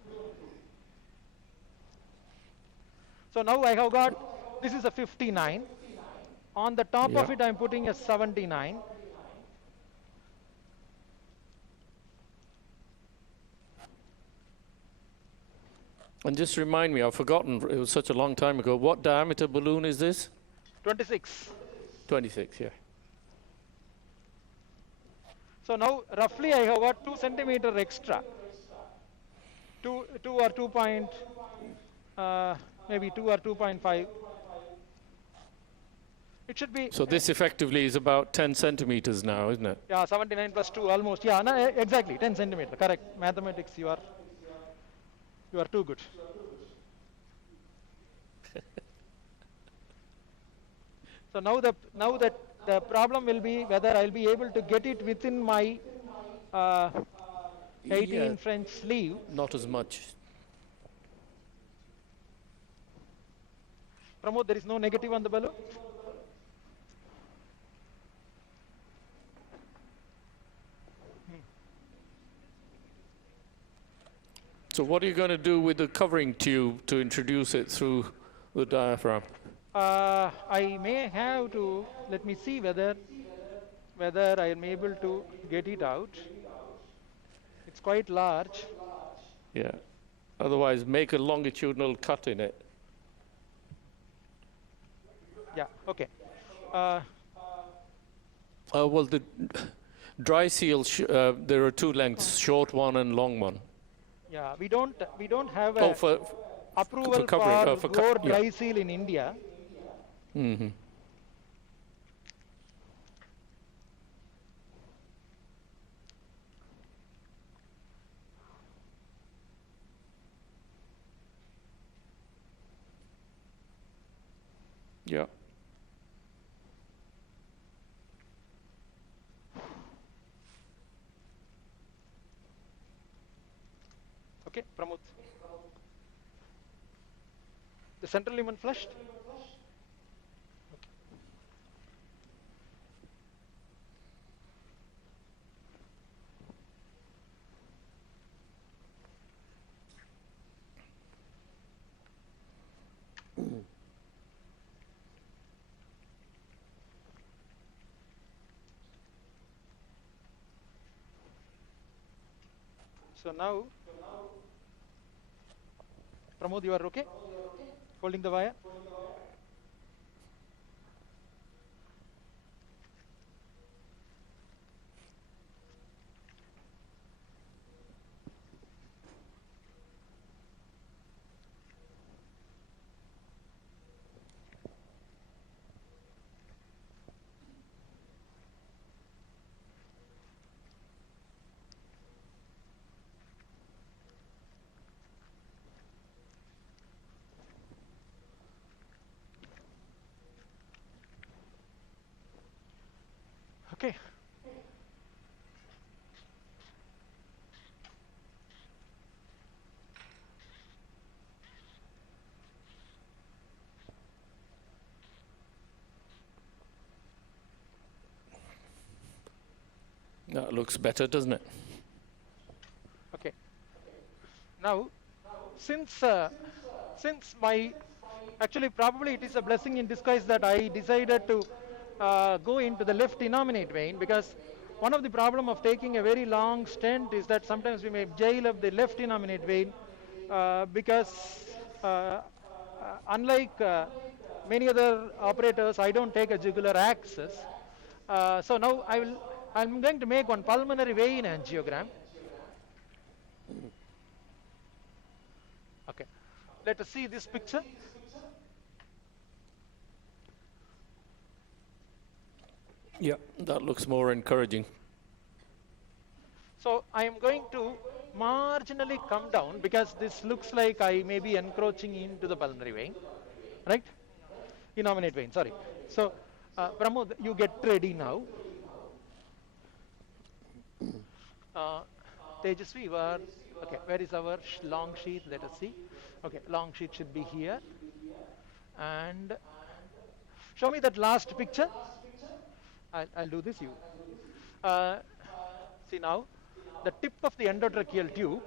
So now I have got, this is a 59. On the top of it, I'm putting a 79. And just remind me, I've forgotten, it was such a long time ago, what diameter balloon is this? 26. 26, yeah. So now roughly I have got 2 centimeter extra. 2 or 2 point, maybe 2 or 2.5. It should be. So this effectively is about 10 centimeters now, isn't it? Yeah, 79 plus 2, almost. Yeah, no, exactly, 10 centimeter. Correct. Mathematics, you are too good. So now that the problem will be whether I'll be able to get it within my 18 French sleeve. Not as much. Pramod, there is no negative on the balloon? So what are you going to do with the covering tube to introduce it through the diaphragm? I may have to, let me see whether I am able to get it out. It's quite large. Yeah. Otherwise, make a longitudinal cut in it. Yeah, okay. Well, the dry seal, there are two lengths, short one and long one. Yeah, we don't have a approval for dry seal in India. Mm-hmm. Yeah. Okay, Pramod. The central lumen flushed? So now, Pramod, you are okay? Holding the wire? Okay. That looks better, doesn't it? Okay. Now, since my actually probably it is a blessing in disguise that I decided to go into the left innominate vein, because one of the problem of taking a very long stent is that sometimes we may jail up the left innominate vein because unlike many other operators, I don't take a jugular axis. So now I'm going to make one pulmonary vein angiogram. Okay, let us see this picture. Yeah, that looks more encouraging. So I am going to marginally come down because this looks like I may be encroaching into the pulmonary vein, right? Innominate vein, sorry. So Pramod, you get ready now. Tejasvi, okay, where is our long sheath? Let us see. Okay, long sheath should be here. And show me that last picture. I'll do this. See now, the tip of the endotracheal tube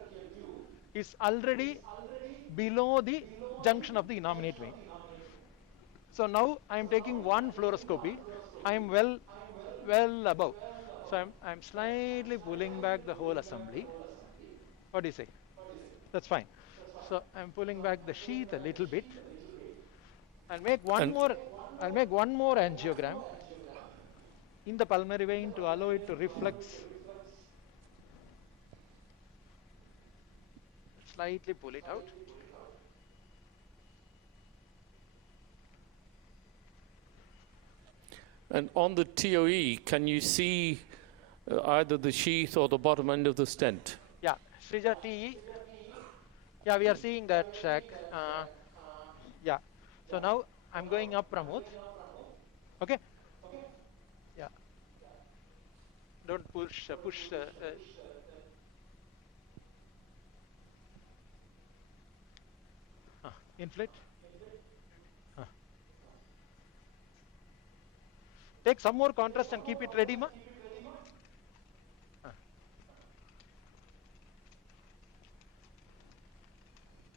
is already below the junction of the innominate vein. So now I am taking one fluoroscopy. I am well above. So I'm slightly pulling back the whole assembly. What do you say? That's fine. So I'm pulling back the sheath a little bit. I'll make one more angiogram in the pulmonary vein to allow it to reflex. Slightly pull it out. And on the TOE, can you see either the sheath or the bottom end of the stent? Yeah, Srija TE. Yeah, we are seeing that, Shaq. Yeah. So now I'm going up, Pramod. Okay. Yeah. Don't push. Inflate. Take some more contrast and keep it ready, ma.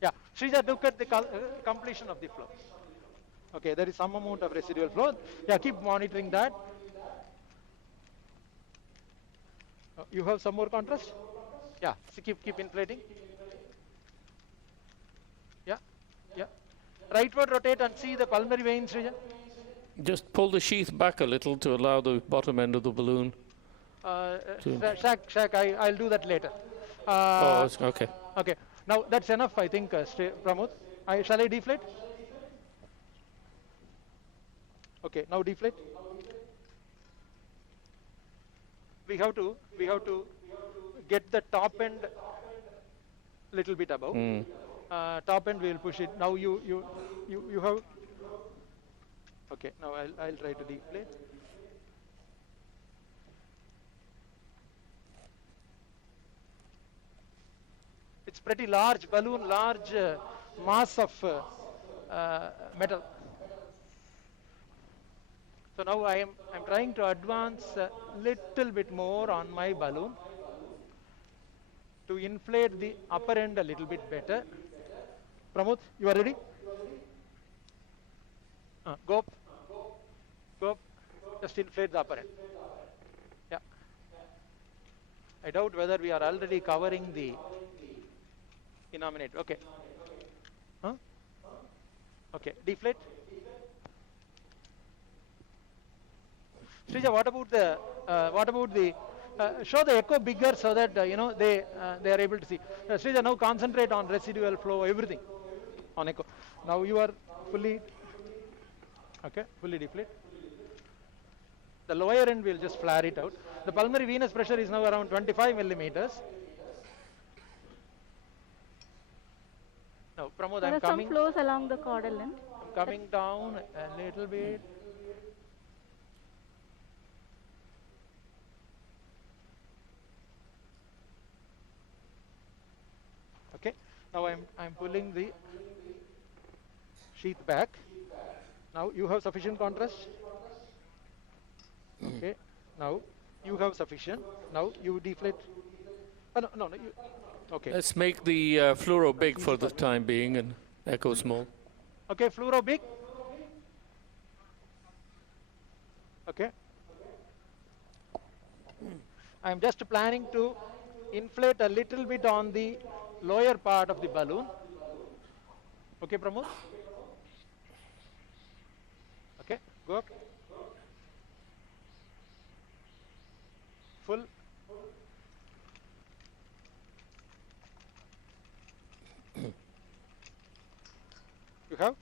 Yeah, Srija, look at the completion of the flow. Okay, there is some amount of residual flow. Yeah, keep monitoring that. You have some more contrast? Yeah, so keep inflating. Yeah, yeah. Rightward rotate and see the pulmonary veins, Srija. Just pull the sheath back a little to allow the bottom end of the balloon. Shaq, I'll do that later. Okay. Okay, now that's enough, I think, Pramod. Shall I deflate? Okay, now deflate. We have to get the top end little bit above. Top end we will push it. Now you have. Okay, now I'll try to deflate. It's pretty large balloon, large mass of metal. So now I'm trying to advance a little bit more on my balloon to inflate the upper end a little bit better. Pramod, you are ready? Go up. Go up. Just inflate the upper end. Yeah. I doubt whether we are already covering the denominator. Okay. Okay. Deflate. Srija, what about the show the echo bigger so that they are able to see. Srija, now concentrate on residual flow, everything on echo. Now you are fully deflate. The lower end will just flare it out. The pulmonary venous pressure is now around 25 millimeters. Now, Pramod, There are some flows along the caudal end. I'm coming down a little bit. Okay. Now I'm pulling the sheath back. Now you have sufficient contrast. Okay. Now you have sufficient. Now you deflate. No. Okay. Let's make the fluoro big for the time being and echo small. Okay, fluoro big. Okay. I'm just planning to inflate a little bit on the lower part of the balloon. Okay, Pramod? Okay, go up. Full. You have?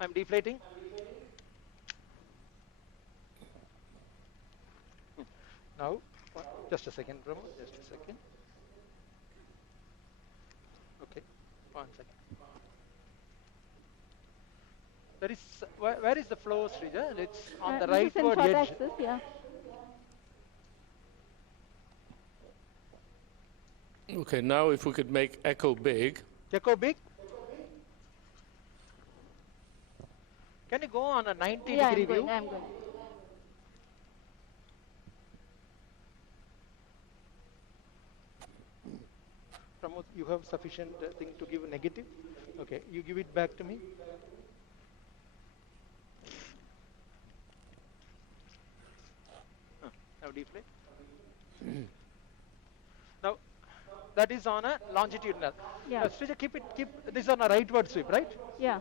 I'm deflating. Now, just a second, Pramod, just a second. Okay, 1 second. There is, where is the flow, Srija? It's on the rightward edge. Axis, yeah. Okay, now if we could make echo big. Echo big? Can you go on a 90-degree view? I'm going. Pramod, you have sufficient thing to give a negative? Okay, you give it back to me. Now deflate. Now, that is on a longitudinal. Yeah. Srija, keep this on a rightward sweep, right? Yeah.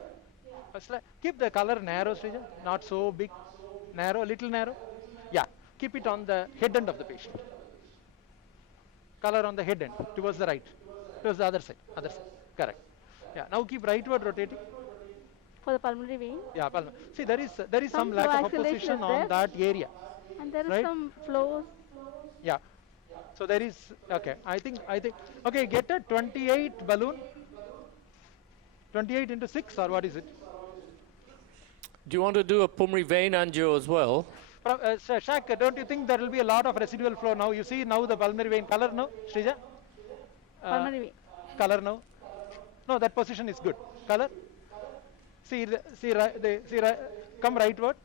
Keep the color narrow, Srija, not so big, narrow, little narrow. Yeah, keep it on the head end of the patient. Color on the head end, towards the right, towards the other side, correct. Yeah, now keep rightward rotating. For the pulmonary vein. Yeah, see there is some Some lack flow of acceleration opposition is on there. that area. And there is Right? some flows. Yeah. So there is, okay, I think, okay, get a 28 balloon, 28 into 6 or what is it? Do you want to do a pulmonary vein angio as well? Shak, don't you think there will be a lot of residual flow now? You see now the pulmonary vein color now, Srija? Pulmonary vein. Color now? No, that position is good. Color? See, come rightward.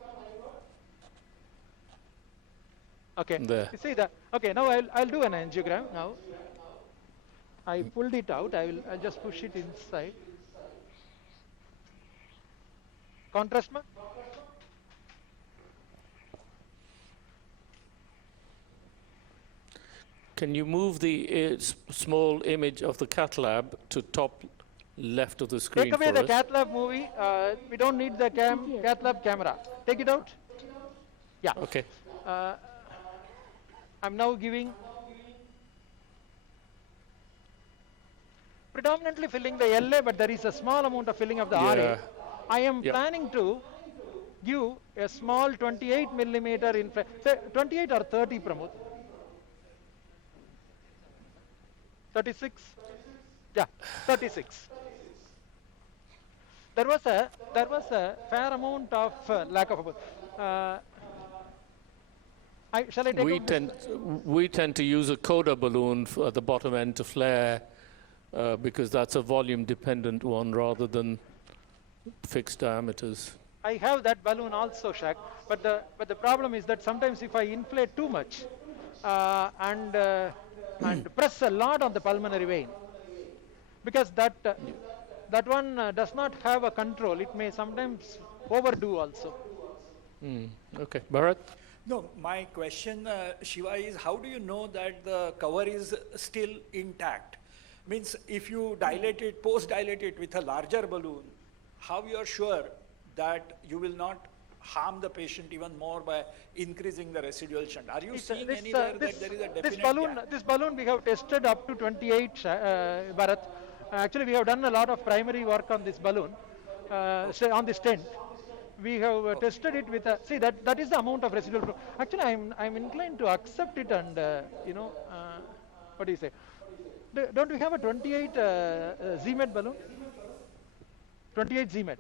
Okay. There. You see that? Okay, now I'll do an angiogram now. I pulled it out. I'll just push it inside. Contrast ma? Can you move the small image of the cath lab to top left of the screen Take away for the us? cath lab movie. We don't need the cath lab camera. Take it out. Yeah. Okay. I'm now giving predominantly filling the LA, but there is a small amount of filling of the RA. I am planning to give a small 28 millimeter say 28 or 30, Pramod. 36? Yeah, 36. There was a fair amount of lack of shall I take we tend to use a coda balloon at the bottom end to flare because that's a volume dependent one rather than fixed diameters. I have that balloon also, Shaq, but the problem is that sometimes if I inflate too much and press a lot on the pulmonary vein, because that one does not have a control, it may sometimes overdo also. Okay, Bharat? No, my question, Shiva, is how do you know that the cover is still intact? Means if you dilate it, post-dilate it with a larger balloon, how you are sure that you will not harm the patient even more by increasing the residual shunt? Are you seeing anywhere that there is a definite gap? This balloon we have tested up to 28, Bharat. Actually, we have done a lot of primary work on this balloon, on the stent. We have tested it with see that is the amount of residual flow. Actually, I'm inclined to accept it and what do you say? Don't we have a 28 ZMed balloon? 28 ZMed.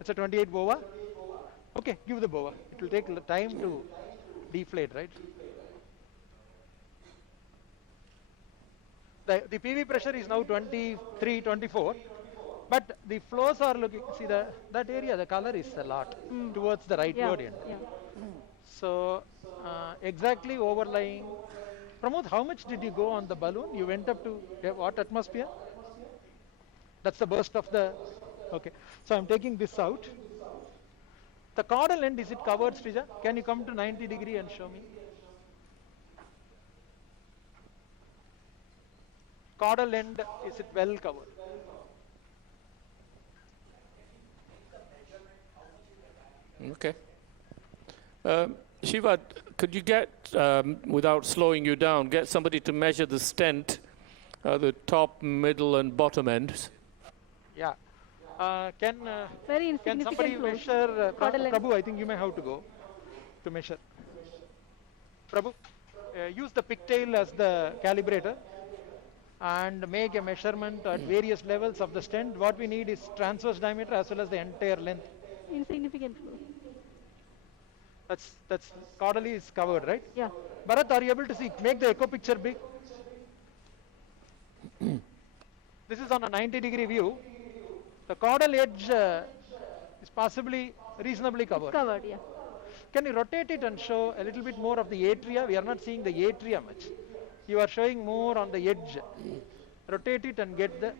It's a 28 BOA. Okay, give the BOA. It will take time to deflate, right? The PV pressure is now 23, 24. But the flows are looking, see that area, the color is a lot towards the rightward end. Yeah. So exactly overlying. Pramod, how much did you go on the balloon? You went up to what atmosphere? That's the burst of the, okay. So I'm taking this out. The caudal end, is it covered, Srija? Can you come to 90 degree and show me? Caudal end, is it well covered? Okay. Shiva, could you get, without slowing you down, get somebody to measure the stent, the top, middle, and bottom ends? Yeah. Can somebody flows. measure, Prabhu, I think you may have to go to measure. Prabhu, use the pigtail as the calibrator and make a measurement at various levels of the stent. What we need is transverse diameter as well as the entire length. Insignificant flow. That's caudally is covered, right? Yeah. Bharat, are you able to see? Make the echo picture big. This is on a 90 degree view. The caudal edge is possibly reasonably covered. It's covered, yeah. Can you rotate it and show a little bit more of the atria? We are not seeing the atria much. You are showing more on the edge. Rotate it and get the.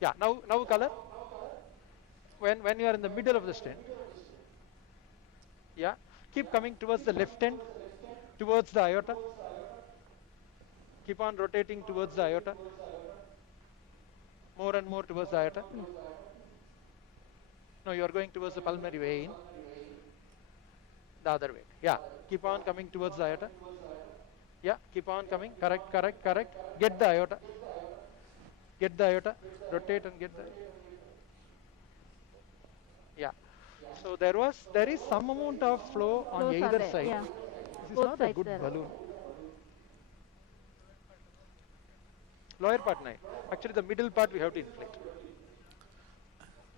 Yeah, now color. When you are in the middle of the stent. Yeah, keep coming towards the left end, towards the aorta. Keep on rotating towards the aorta. More and more towards the aorta. No, you are going towards the pulmonary vein. The other way. Yeah, keep on coming towards the aorta. Yeah, keep on coming. Correct, correct, correct. Get the iota. Get the iota. Rotate and get the. Yeah. So there is some amount of flow on Flows are either there, side. yeah. This is Both not a sides good there. balloon. Lower part 9. Actually, the middle part we have to inflate.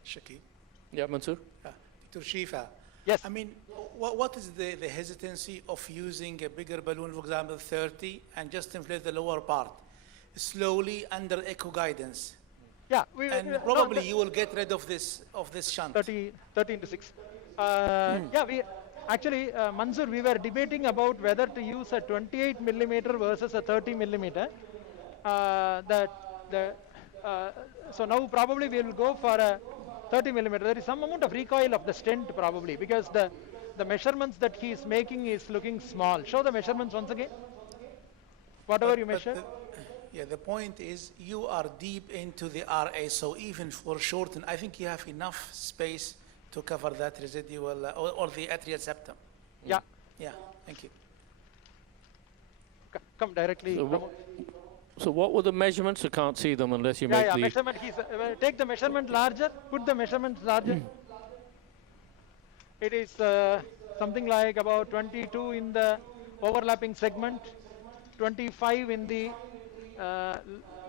Shakib. Yeah, Mansoor? To Shifa. Yes. I mean, what is the hesitancy of using a bigger balloon, for example, 30, and just inflate the lower part slowly under echo guidance? Yeah, And probably you will get rid of this shunt. 13 to 6. Yeah, we actually, Mansoor, we were debating about whether to use a 28 millimeter versus a 30 millimeter. So now probably we will go for a 30 millimeter. There is some amount of recoil of the stent probably because the measurements that he is making is looking small. Show the measurements once again. Whatever you measure. Yeah, the point is you are deep into the RA, so even for shorten, I think you have enough space to cover that residual or the atrial septum. Yeah. Yeah, thank you. Come directly. So what were the measurements? I can't see them unless you make the... measurement. Take the measurement larger. Put the measurement larger. It is something like about 22 in the overlapping segment, 25 in the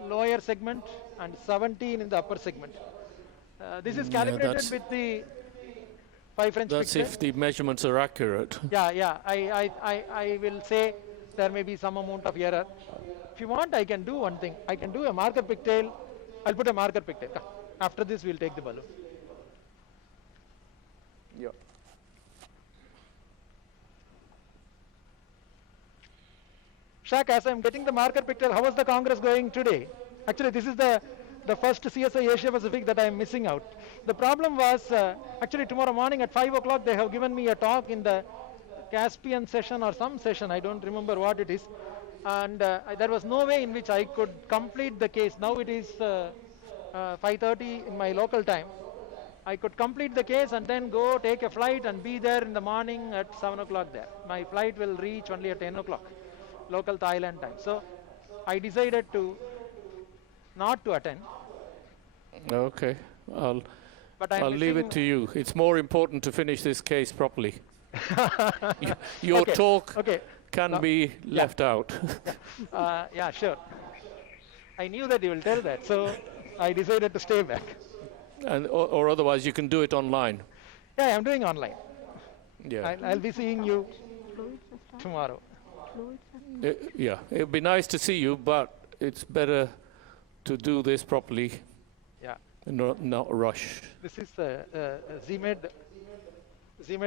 lower segment, and 17 in the upper segment. This is calibrated with the 5 French That's picture. if the measurements are accurate. Yeah. I will say there may be some amount of error. If you want, I can do one thing. I can do a marker pigtail. I'll put a marker pigtail. After this, we'll take the balloon. Yeah. Shaq, as I'm getting the marker picture, how was the Congress going today? Actually, this is the first CSI Asia Pacific that I'm missing out. The problem was, actually tomorrow morning at 5 o'clock, they have given me a talk in the Caspian session or some session, I don't remember what it is. And there was no way in which I could complete the case. Now it is 5:30 in my local time. I could complete the case and then go take a flight and be there in the morning at 7 o'clock there. My flight will reach only at 10 o'clock, local Thailand time. So I decided to not to attend. Okay. I'll leave it to missing- you. It's more important to finish this case properly. Your Okay, talk okay. can be left out. Yeah, sure. I knew that you will tell that, so I decided to stay back. or otherwise you can do it online. Yeah, I'm doing online. Yeah. I'll be seeing you tomorrow. Yeah. It would be nice to see you, but it's better to do this properly Yeah. and not rush. This is ZMed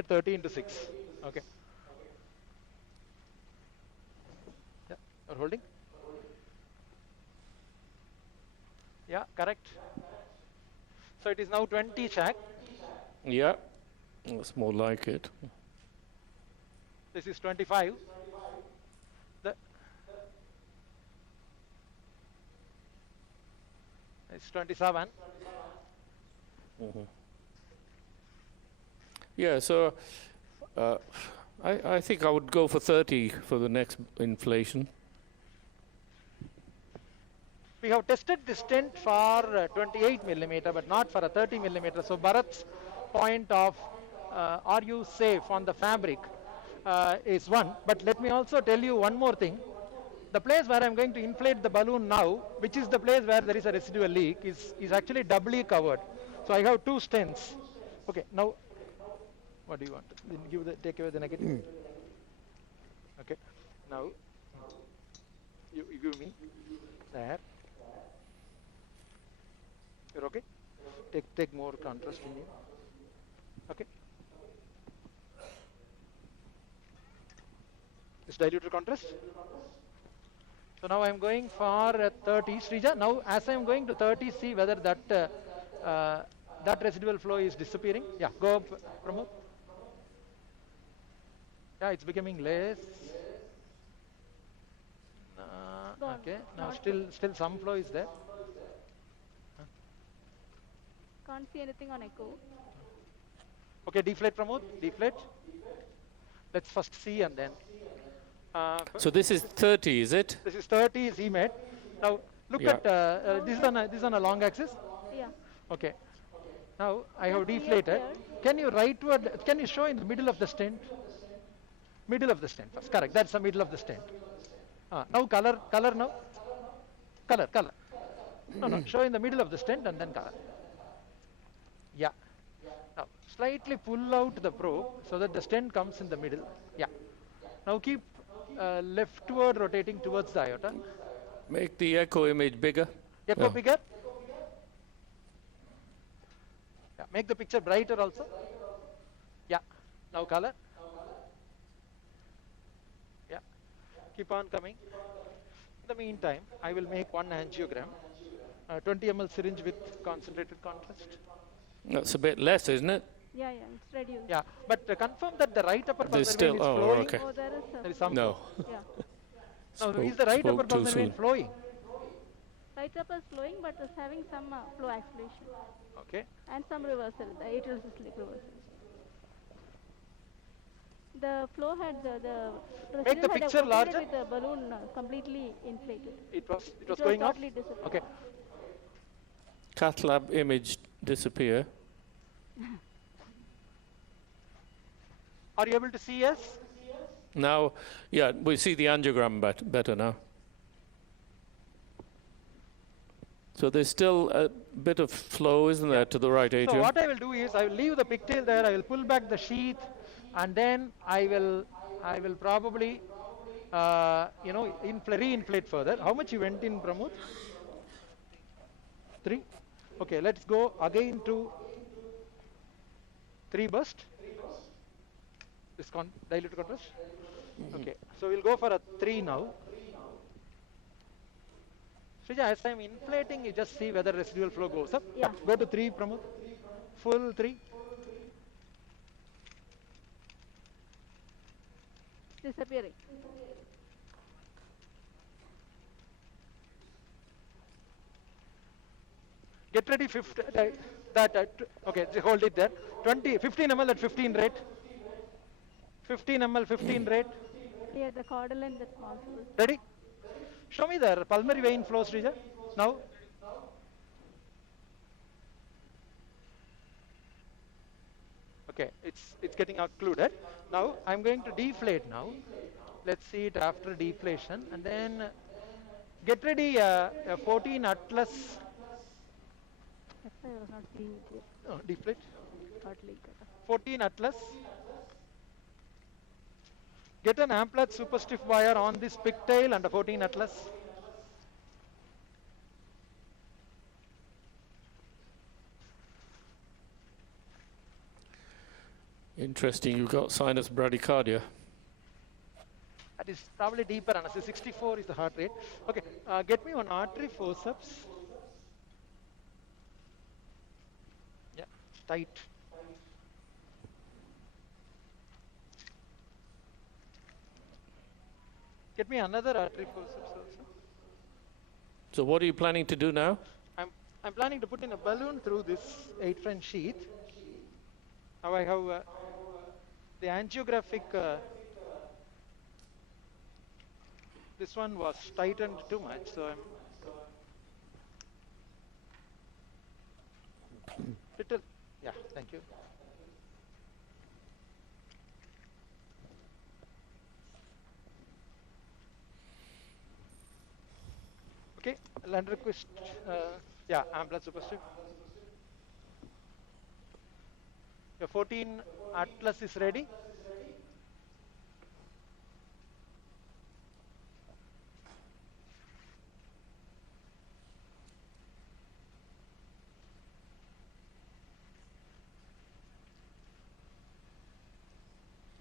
13 to 6. Okay. Yeah, you're holding? Yeah, correct. So it is now 20 Shaq. Yeah. That's more like it. This is 25. It's 27. Yeah, so I think I would go for 30 for the next inflation. We have tested this stent for 28 millimeter, but not for a 30 millimeter. So Bharat's point of are you safe on the fabric is one. But let me also tell you one more thing. The place where I'm going to inflate the balloon now, which is the place where there is a residual leak, is actually doubly covered. So I have 2 stents. Okay, now what do you want? Take away the negative. Okay, now you give me there. You're okay? Take more contrast in you. Okay. Is diluted contrast? So now I'm going for 30. Srija, now as I'm going to 30, see whether that that residual flow is disappearing. Yeah, go up, Pramod. Yeah, it's becoming less. Okay, now still some flow is there. Can't see anything on echo. Okay, deflate, Pramod, deflate. Let's first see and then. So this is 30, is it? This is 30 is he made. Now look Yeah. at this is on a long axis. Yeah. Okay. Now I have Just deflated. here. Can you rightward? Can you show in the middle of the stent? Middle of the stent first. Correct. That's the middle of the stent. Now color now. Color. No. Show in the middle of the stent and then color. Yeah. Now slightly pull out the probe so that the stent comes in the middle. Yeah. Now keep leftward rotating towards the aorta. Make the echo image bigger. Echo Yeah. bigger. Yeah. Make the picture brighter also. Yeah. Now color. Yeah. Keep on coming. In the meantime, I will make one angiogram. 20 ml syringe with concentrated contrast. That's a bit less, isn't it? Yeah, it's reduced. Yeah, but confirm that the right upper There's pulmonary vein still, is oh, flowing. okay. Oh, there There is is some No. flow. yeah. Now, is the right upper spoke too pulmonary vein soon. flowing? Right upper is flowing, but is having some flow acceleration Okay. and some reversal, the atrial systolic reversal. The flow had the Make the president had picture operated larger. with the balloon completely inflated. It was was going off. totally disappeared. Okay. Cath lab image disappear. Are you able to see us? Now, yeah, we see the angiogram better now. So there's still a bit of flow, isn't there, to the right So atrium? what I will do is I will leave the pigtail there. I will pull back the sheath, and then I will probably re-inflate further. How much you went in, Pramod? 3. Okay, let's go again to 3 burst. This diluted contrast. Okay, so we'll go for a 3 now. Srija, as I'm inflating, you just see whether residual flow goes up. Yeah. Go to 3, Pramod. Full 3. Disappearing. Get ready, okay, hold it there. 15 ml at 15 rate. 15 ml, 15 rate. Yeah, the caudal and the possible. Ready? Show me the pulmonary vein flow, Srija. Now. Okay, it's getting occluded. Now I'm going to deflate now. Let's see it after deflation, and then get ready. 14 atlas. That's why I was not seeing it here. No, deflate. Totally cut off. 14 atlas. Get an amplat super stiff wire on this pigtail and a 14 atlas. Interesting, you've got sinus bradycardia. That is probably deeper analysis. 64 is the heart rate. Okay, get me one artery forceps. Yeah, tight. Get me another artery forceps also. So what are you planning to do now? I'm planning to put in a balloon through this 8 French sheath. Now I have the angiographic. This one was tightened too much, so I'm little. Yeah, thank you. Okay, land request. Yeah, amplat superstiff. Your 14 atlas is ready.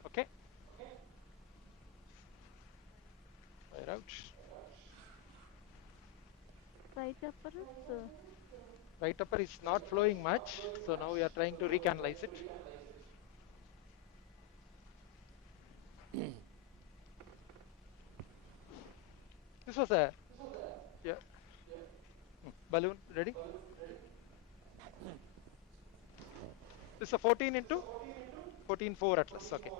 Okay. Fire out. Right upper is. Right upper is not flowing much, so now we are trying to recanalize it. This was a balloon ready. This is a 14 into 14 4 atlas. Okay.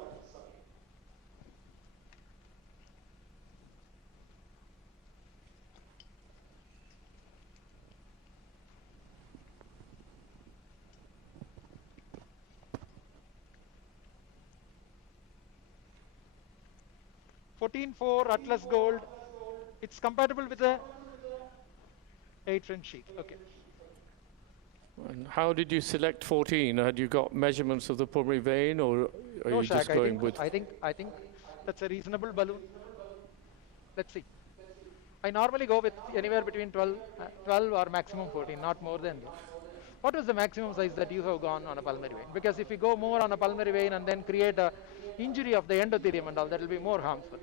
14.4 Atlas Gold. It's compatible with a 8-French sheath. Okay. And how did you select 14? Had you got measurements of the pulmonary vein, or are No, you just Shaq, going with? I think that's a reasonable balloon. Let's see. I normally go with anywhere between 12 or maximum 14, not more than that. What was the maximum size that you have gone on a pulmonary vein? Because if you go more on a pulmonary vein and then create a injury of the endothelium and all, that will be more harmful.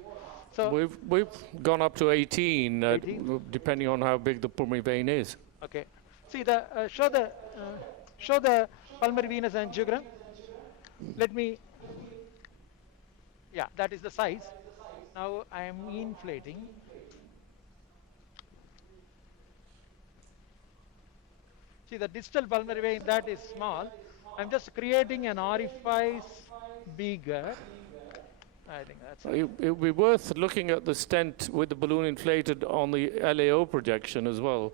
So We've gone up to 18, 18? depending on how big the pulmonary vein is. okay. See show the pulmonary venous angiogram. Let me. Yeah, that is the size. Now I am inflating. See, the distal pulmonary vein, that is small. I'm just creating an orifice bigger. I think that's It would be worth looking at the stent with the balloon inflated on the LAO projection as well.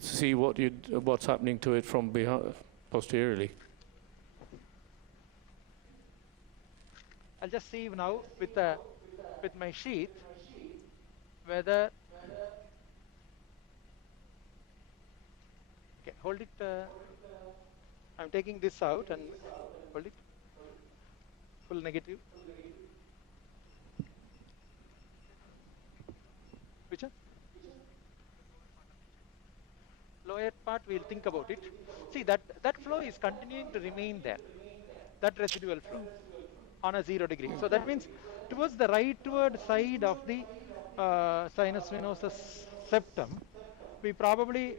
See what's happening to it from behind, posteriorly. I'll just see now with my sheath whether. Okay, hold it. I'm taking this out and hold it. Full negative. Which one? Lower part, we'll think about it. See, that flow is continuing to remain there. That residual flow on a 0 degree. So that means towards the rightward side of the sinus venosus septum, we probably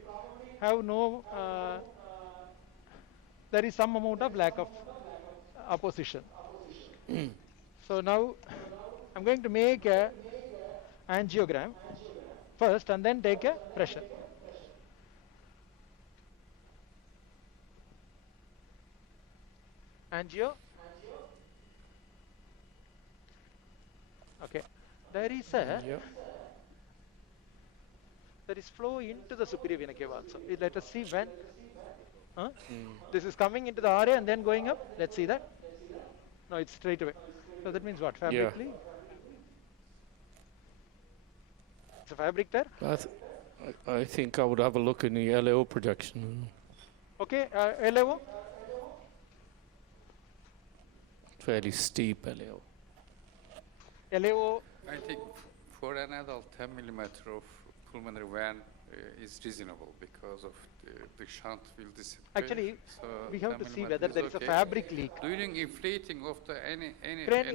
have no, there is some amount of lack of opposition. So now I'm going to make a angiogram first and then take a pressure. Angio. Okay. There is flow into the superior vena cava also. Let us see when. This is coming into the RA and then going up. Let's see that. No, it's straight away. So that means what? Fabrically? Yeah. It's a fabric tear? I think I would have a look in the LAO projection. Okay, LAO? Fairly steep LAO. LAO? I think for an adult, 10 millimeter of pulmonary vein is reasonable because of the shunt will disappear. Actually, so we have to see 10 whether there is a fabric leak. During inflating of the any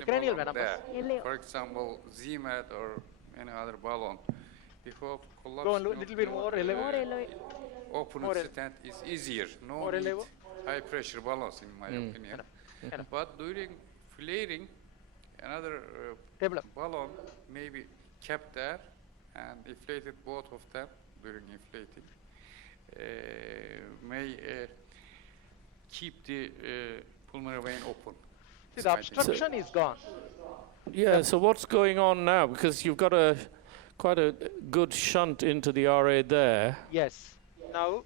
Cranial balloon vein. there, for example, ZMAT or any other balloon, before collapse, Go a little bit more LAO. open stent is easier. No More need LAO. high pressure balloons in my opinion. But during flaring, another balloon may be kept there and inflated both of them during inflating. May keep the pulmonary vein open. See, the obstruction is gone. Yeah, so what's going on now? Because you've got quite a good shunt into the RA there. Yes. Now,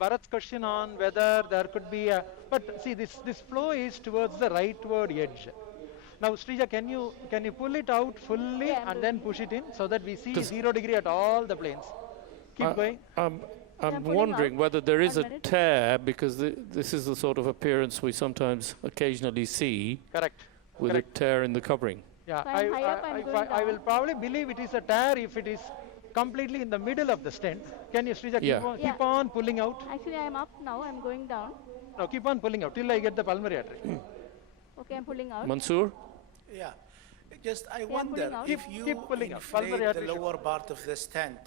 Bharat's question on whether there could be a, but see, this flow is towards the rightward edge. Now, Srija, can you pull it out fully and then push it in so that we see 0 degree at all the planes? Keep going. I'm wondering whether there is a tear, because this is the sort of appearance we sometimes occasionally see. Correct. With a tear in the covering. Yeah, So I'm high up, I'm going I will down. probably believe it is a tear if it is completely in the middle of the stent. Can you, Srija, keep on pulling out? Actually, I'm up now. I'm going down. No, keep on pulling out till I get the pulmonary artery. Okay, I'm pulling out. Mansoor? Yeah. Just I pulling wonder out. if you Keep pulling out. inflate Pulmonary the artery should- lower part of the stent,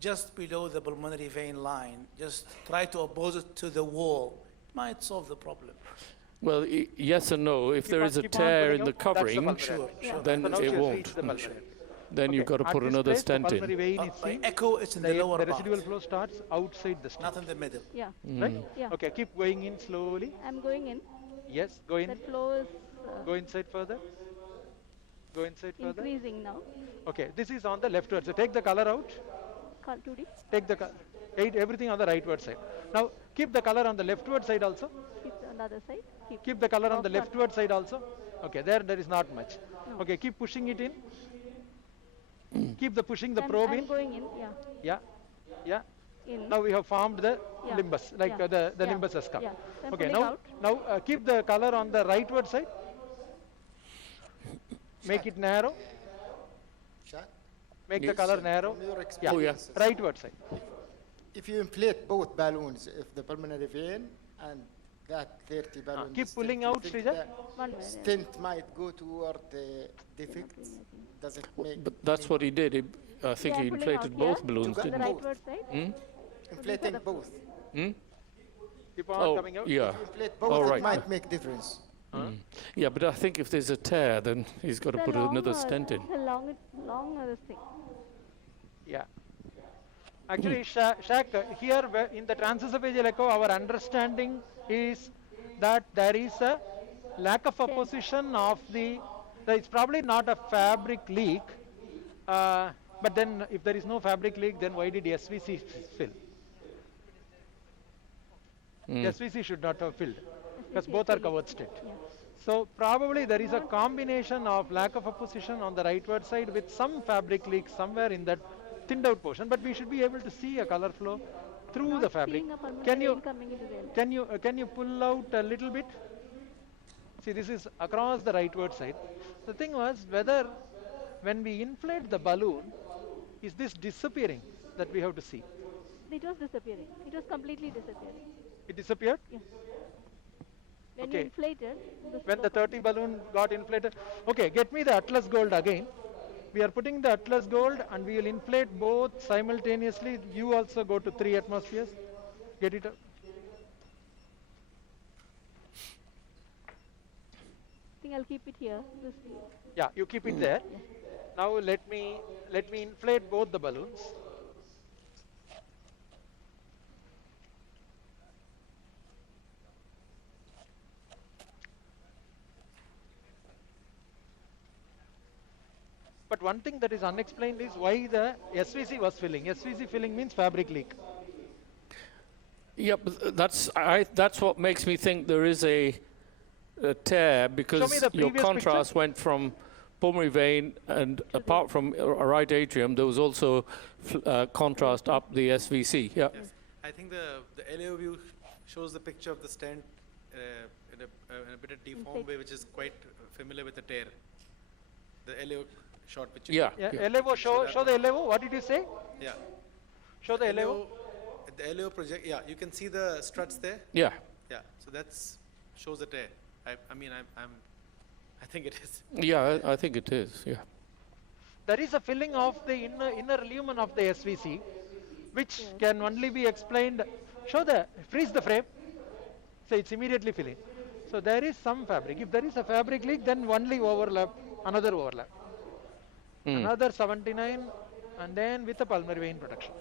just below the pulmonary vein line, just try to oppose it to the wall, might solve the problem. Well, yes and no. If there is a Keep on tear pulling in the out, that's covering, pulmonary artery. then So now it she has won't. reached the pulmonary artery. Then you've got to At put this another place, stent the pulmonary in. vein is By seen. echo, it's in the lower The part, residual flow starts outside the stent. not in the middle. Yeah. Right? Yeah. Okay, keep going in slowly. I'm going in. Yes, go in. That flow is Go inside further. Go inside further. increasing now. Okay, this is on the leftward. So take the color out. Call 2D. Take the everything on the rightward side. Now keep the color on the leftward side also. Keep on the other side. Keep the color on the Off one. leftward side also. Okay, there is not much. No. Okay, keep pushing it in. Keep the pushing the probe I'm in. going in, yeah. Yeah, yeah. In. Now we have formed the Yeah. limbus, like Yeah. the Yeah. limbus has come. Yeah. So I'm Okay, pulling out. now keep the color on the rightward side. Make it narrow. Shaq, Make the Yes. color narrow. from your Yeah, Oh, yeah. experiences, rightward side. if you inflate both balloons, if the pulmonary vein and that 30 balloon keep stent, pulling you out, think Srija. the 1 minute. stent might go toward the defects? Does it make But that's what he did. I think Yeah, he I'm pulling inflated out both here. balloons, To On the didn't he? rightward side. inflating the- both? Keep on Oh, coming out. yeah. Inflate both, Oh, it right. might make difference. Yeah, but I think if there's a tear, then he's got to It's a put long, another stent in. It's a long this thing. Yeah. Actually, Shaq, here in the transesophageal echo, our understanding is that there is a lack of opposition of it's probably not a fabric leak, but then if there is no fabric leak, then why did SVC fill? SVC should not have filled, because both are covered stent. Yeah. So probably there is a combination of lack of opposition on the rightward side with some fabric leak somewhere in that thinned out portion, but we should be able to see a color flow through Not the fabric. seeing a pulmonary Can you vein coming into the elbow. can you pull out a little bit? See, this is across the rightward side. The thing was whether when we inflate the balloon, is this disappearing that we have to see? It was disappearing. It was completely disappearing. It disappeared? Yeah. When you Okay. inflated, When the 30 balloon got inflated. Okay, get me the Atlas Gold again. We are putting the Atlas Gold and we will inflate both simultaneously. You also go to 3 atmospheres. Get it up. I think I'll keep it here. This Yeah, you keep it there. Now let me inflate both the balloons. But one thing that is unexplained is why the SVC was filling. SVC filling means fabric leak. Yeah, but that's what makes me think there is a tear, because the your previous contrast went from pulmonary vein, and apart from a right atrium, there was also contrast up the SVC. Yeah. Yes. I think the LAO view shows the picture of the stent in a bit of deformed way, which is quite familiar with the tear. The LAO shot which you Yeah. Yeah, LAO, show the LAO. What did you say? Yeah. Show the LAO. The LAO project, yeah, you can see the struts there. Yeah. Yeah, so that's shows the tear. I think it is. Yeah, I think it is. Yeah. There is a filling of the inner lumen of the SVC, which can only be explained. Freeze the frame. So it's immediately filling. So there is some fabric. If there is a fabric leak, then only another overlap. Another 79, and then with a pulmonary vein production.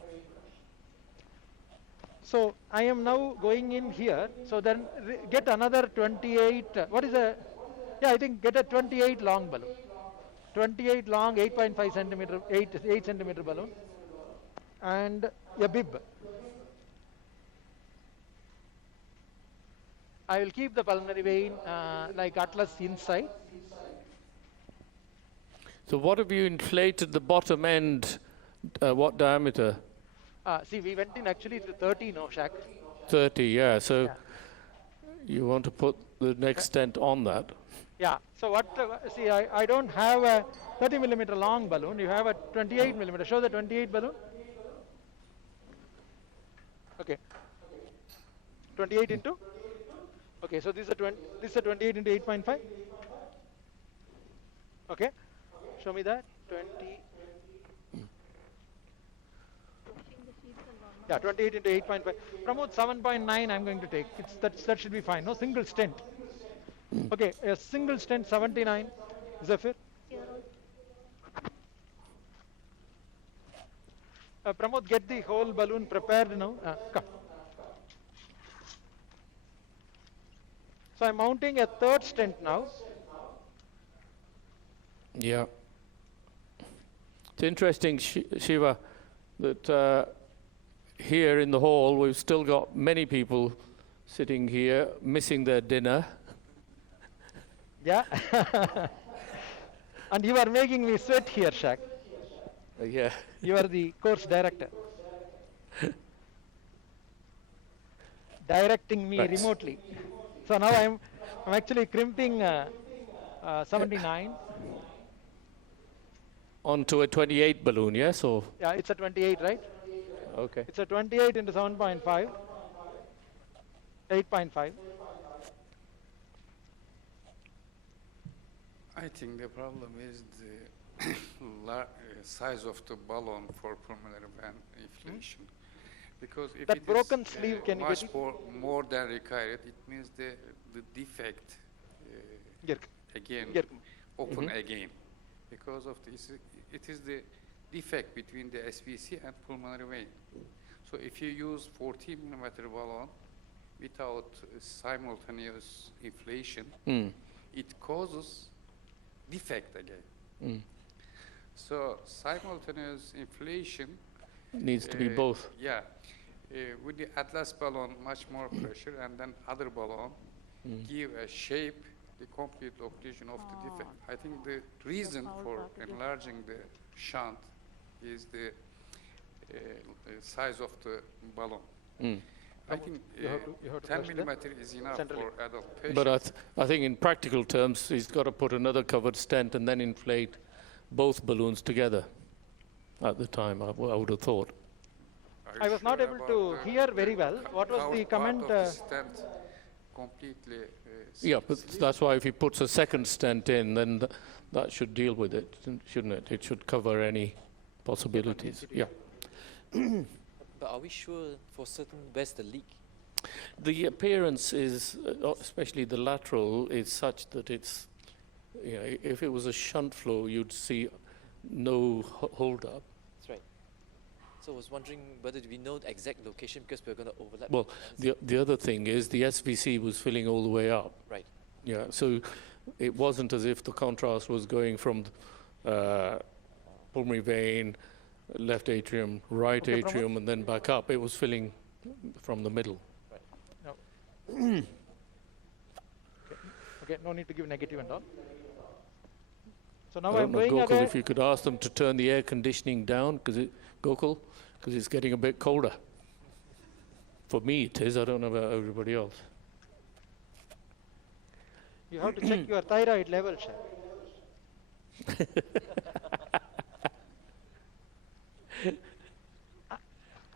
So I am now going in here. So then get another 28. What is a? Yeah, I think get a 28 long balloon. 28 long, 8.5 centimeter, 8 centimeter balloon, and a bib. I will keep the pulmonary vein like Atlas inside. So what have you inflated the bottom end? What diameter? See, we went in actually to 30, no, Shaq. 30. Yeah. So you want to put the next stent on that. Yeah. So what? See, I don't have a 30 millimeter long balloon. You have a 28 millimeter. Show the 28 balloon. Okay. 28 into. Okay. So this is a 28 into 8.5. Okay. Show me that 20. Yeah, 28 into 8.5. Pramod, 7.9 I'm going to take. That should be fine. No single stent. Okay, a single stent 79. Zafir. Pramod, get the whole balloon prepared now. Come. So I'm mounting a third stent now. Yeah. It's interesting, Shiva, that here in the hall we've still got many people sitting here missing their dinner. Yeah. And you are making me sweat here, Shaq. Yeah. You are the course director. Directing me Right. remotely. So now I'm actually crimping 79. Onto a 28 balloon, yes? Or Yeah, it's a 28, right? okay. It's a 28 into 7.5, 8.5. I think the problem is the size of the balloon for pulmonary vein inflation. Because if That it broken is sleeve, can you much get more than required, it means the defect Jerk. again Jerk. open again. Because of this, it is the defect between the SVC and pulmonary vein. So if you use 14 millimeter balloon without simultaneous inflation, it causes defect again. So simultaneous inflation Needs to be both. Yeah, with the Atlas balloon, much more pressure, and then other balloon give a shape, the complete occlusion of the defect. I think the reason for enlarging the shunt is the size of the balloon. I think you have to 10 push millimeter is enough centrally. for adult patients. But I think in practical terms, he's got to put another covered stent and then inflate both balloons together at the time, I would have thought. Are I you was not sure able about to the hear very well. What was the part comment? of the stent completely Yeah, but that's why if he puts a second stent in, then that should deal with it, shouldn't it? It should cover any possibilities. Yeah. But are we sure for certain where's the leak? The appearance is, especially the lateral, is such that it's, you know, if it was a shunt flow, you'd see no hold up. That's right. So I was wondering whether we know the exact location because we're going to overlap. Well, the other thing is the SVC was filling all the way up. Right. Yeah, so it wasn't as if the contrast was going from pulmonary vein, left atrium, right Okay, atrium, and then back up. It was filling from the middle. No. Okay, no need to give negative and all. So now I I'm don't know, going Gokul, away. if you could ask them to turn the air conditioning down, Gokul, because it's getting a bit colder. For me it is, I don't know about everybody else. You have to check your thyroid level, Shaq.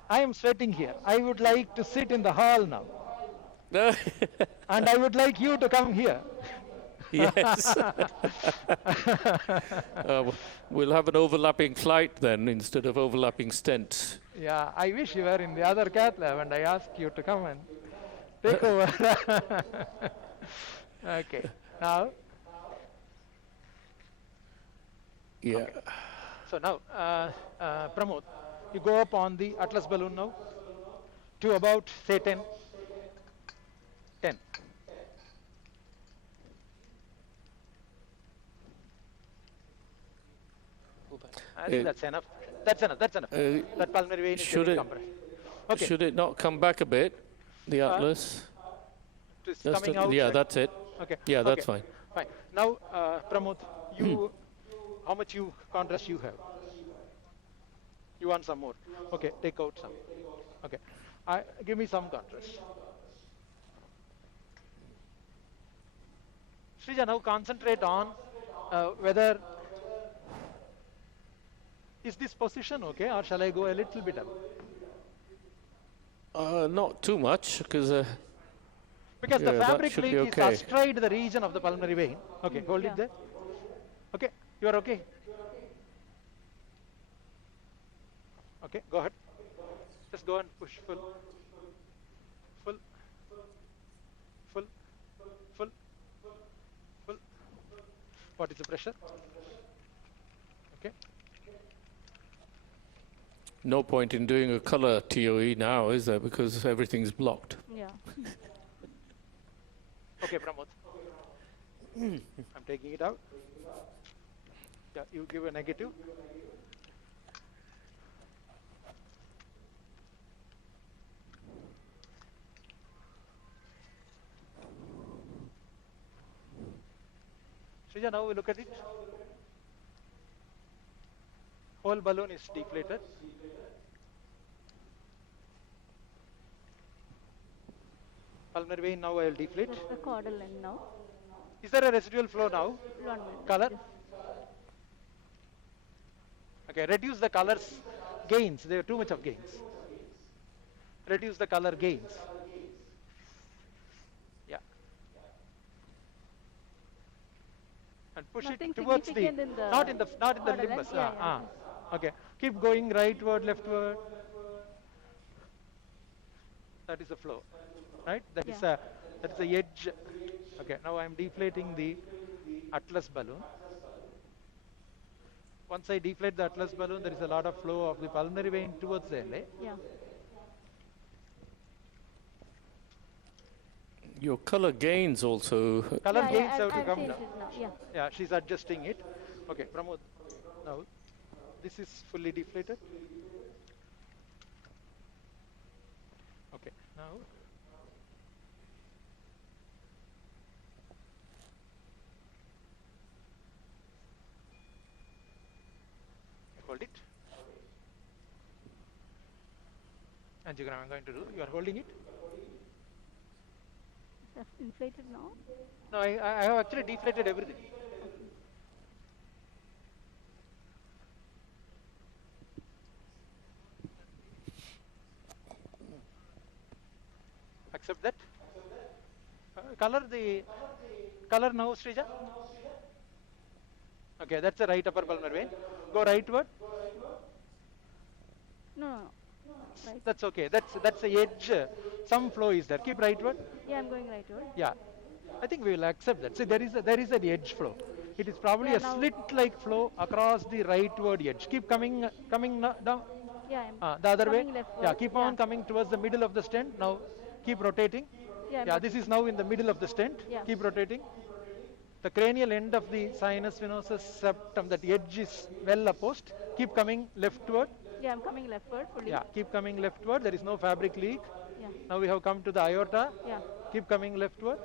I am sweating here. I would like to sit in the hall now. And I would like you to come here. Yes. We'll have an overlapping flight then instead of overlapping stents. Yeah, I wish you were in the other cath lab and I ask you to come and take over. Okay, now. Yeah. Okay. So now, Pramod, you go up on the Atlas balloon now to about, say, 10. 10. I think that's enough. That's enough. That's enough. That pulmonary vein is getting compressed. Okay. Should it not come back a bit, the Atlas? It's coming out. Yeah, that's it. Okay. Yeah, that's okay. fine. Fine. Now, Pramod, you, how much contrast you have? You want some more? Okay, take out some. Okay. Give me some contrast. Srija, now concentrate on whether, is this position okay, or shall I go a little bit up? Not too much, because the fabric leak is okay. astride the region of the pulmonary vein. Okay, hold it there. Okay, you are okay? Okay, go ahead. Just go and push full. Full. Full. Full. Full. What is the pressure? Okay. No point in doing a color TOE now, is there? Because everything's blocked. Yeah. Okay, Pramod. I'm taking it out. Yeah, you give a negative. Srija, now we look at it. Whole balloon is deflated. Pulmonary vein now I will deflate. Just the caudal end now. Is there a residual flow now? 1 minute. Color? Yes. Okay, reduce the colors gains. There are too much of gains. Reduce the color gains. Yeah. And push Nothing it towards the, significant in the not in the caudal limbus. end? Yeah. Okay. Keep going rightward, leftward. That is the flow, right? That is the edge. Okay. Now I am deflating the atlas balloon. Once I deflate the atlas balloon, there is a lot of flow of the pulmonary vein towards the LA. Yeah. Your color gains also. Color Yeah, gains I've have to come changed down. it now. Yeah. Yeah, she's adjusting it. Okay, Pramod. Now, this is fully deflated. Okay, now. Hold it. Angiogram I'm going to do. You are holding it? That's inflated now. No, I have actually deflated everything. Accept that. Color now, Srija. Okay, that's the right upper pulmonary vein. Go rightward. No. Right. That's okay. That's the edge. Some flow is there. Keep rightward. Yeah, I'm going rightward. Yeah, I think we will accept that. See, there is an edge flow. It is probably Yeah, a now- slit-like flow across the rightward edge. Keep coming down. Yeah, I'm The other way. coming leftward. Yeah, keep on coming towards the middle of the stent. Now, keep rotating. Yeah, I'm Yeah, this is now in the middle of the stent. Yeah. Keep rotating. The cranial end of the sinus venosus septum, that edge is well opposed. Keep coming leftward. Yeah, I'm coming leftward fully. Yeah, keep coming leftward. There is no fabric leak. Yeah. Now we have come to the aorta. Yeah. Keep coming leftward.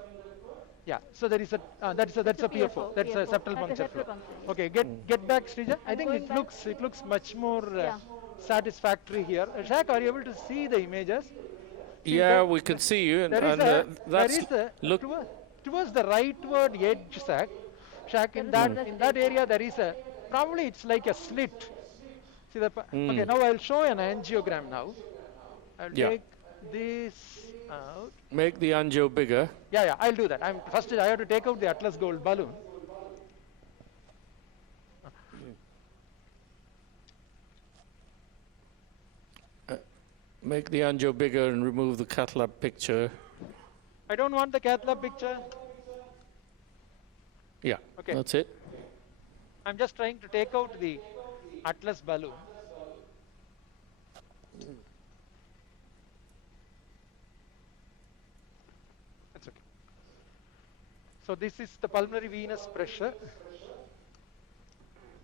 Yeah, so there is a that's a PFO. That's a septal That's a puncture septal flow. puncture, yes. Okay, get back, Srija. I I'm think going it back. looks much more Yeah. satisfactory here. Shaq, are you able to see the images? See, Yeah, there- we can see you, and, there is and a, that's there is a look. towards the rightward edge, Shaq, in that area there is a, probably it's like a slit. See the okay, now I'll show an angiogram now. I'll Yeah. take this out. Make the angio bigger. Yeah, I'll do that. First I have to take out the Atlas Gold balloon. Make the angio bigger and remove the cath lab picture. I don't want the cath lab picture. Yeah, Okay. that's it. I'm just trying to take out the Atlas balloon. That's okay. So this is the pulmonary venous pressure,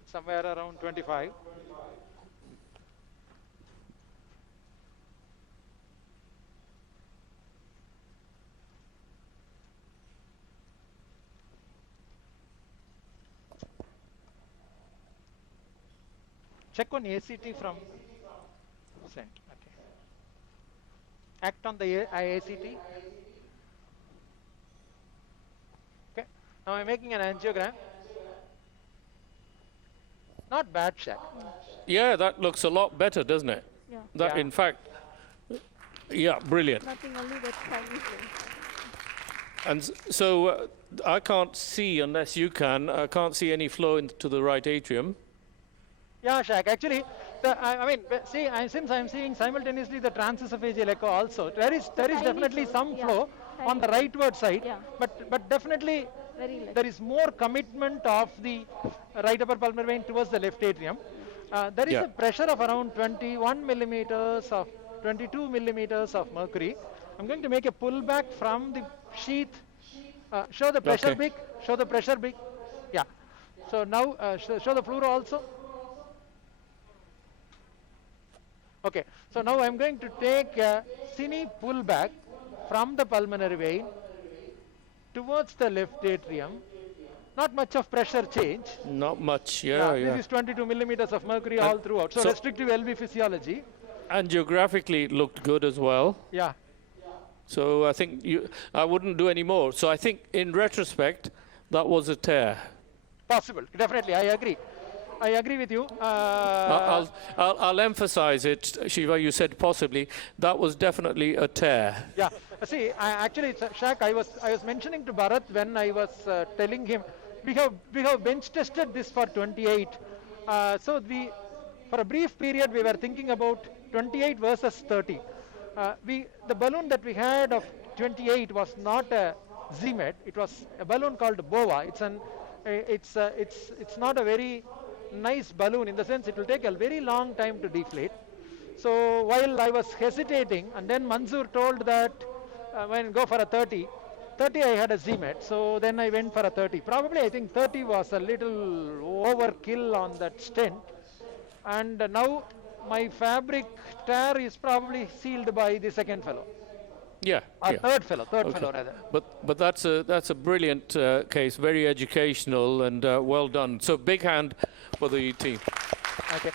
somewhere around 25. Check on ACT from sent. Okay. Act on the ACT. Okay. Now I'm making an angiogram. Not bad, Shaq. Yeah, that looks a lot better, doesn't it? Yeah. That, Yeah. in fact, yeah, brilliant. Nothing, only that tiny thing. And so I can't see, unless you can, I can't see any flow into the right atrium. Yeah, Shaq. Actually, since I'm seeing simultaneously the transesophageal echo also, there is Tiny definitely flow, some yeah. flow on the Tiny rightward side, Yeah. but definitely Very less. there is more commitment of the right upper pulmonary vein towards the left atrium. There is Yeah. a pressure of around 21 millimeters of 22 millimeters of mercury. I'm going to make a pullback from the sheath. Show the pressure Okay. big. Show the pressure big. Yeah. So now show the fluoro also. Okay. So now I'm going to take a cine pullback from the pulmonary vein towards the left atrium. not much of pressure change. Not much, yeah. This is 22 millimeters of mercury all throughout. So restrictive LV physiology. And geographically, it looked good as well. Yeah. So I think I wouldn't do any more. So I think, in retrospect, that was a tear. Possible, definitely, I agree. I agree with you. I'll emphasize it, Shiva. You said possibly. That was definitely a tear. Yeah. See, actually, Shaq, I was mentioning to Bharat when I was telling him we have bench tested this for 28. So for a brief period we were thinking about 28 versus 30. The balloon that we had of 28 was not a ZMED. It was a balloon called BOA. It's not a very nice balloon in the sense it will take a very long time to deflate. So while I was hesitating, and then Manzoor told that when go for a 30 I had a ZMED, so then I went for a 30. Probably I think 30 was a little overkill on that stent, and now my fabric tear is probably sealed by the second fellow. Third fellow rather. But that's a brilliant case, very educational and well done. So big hand for the team. Okay.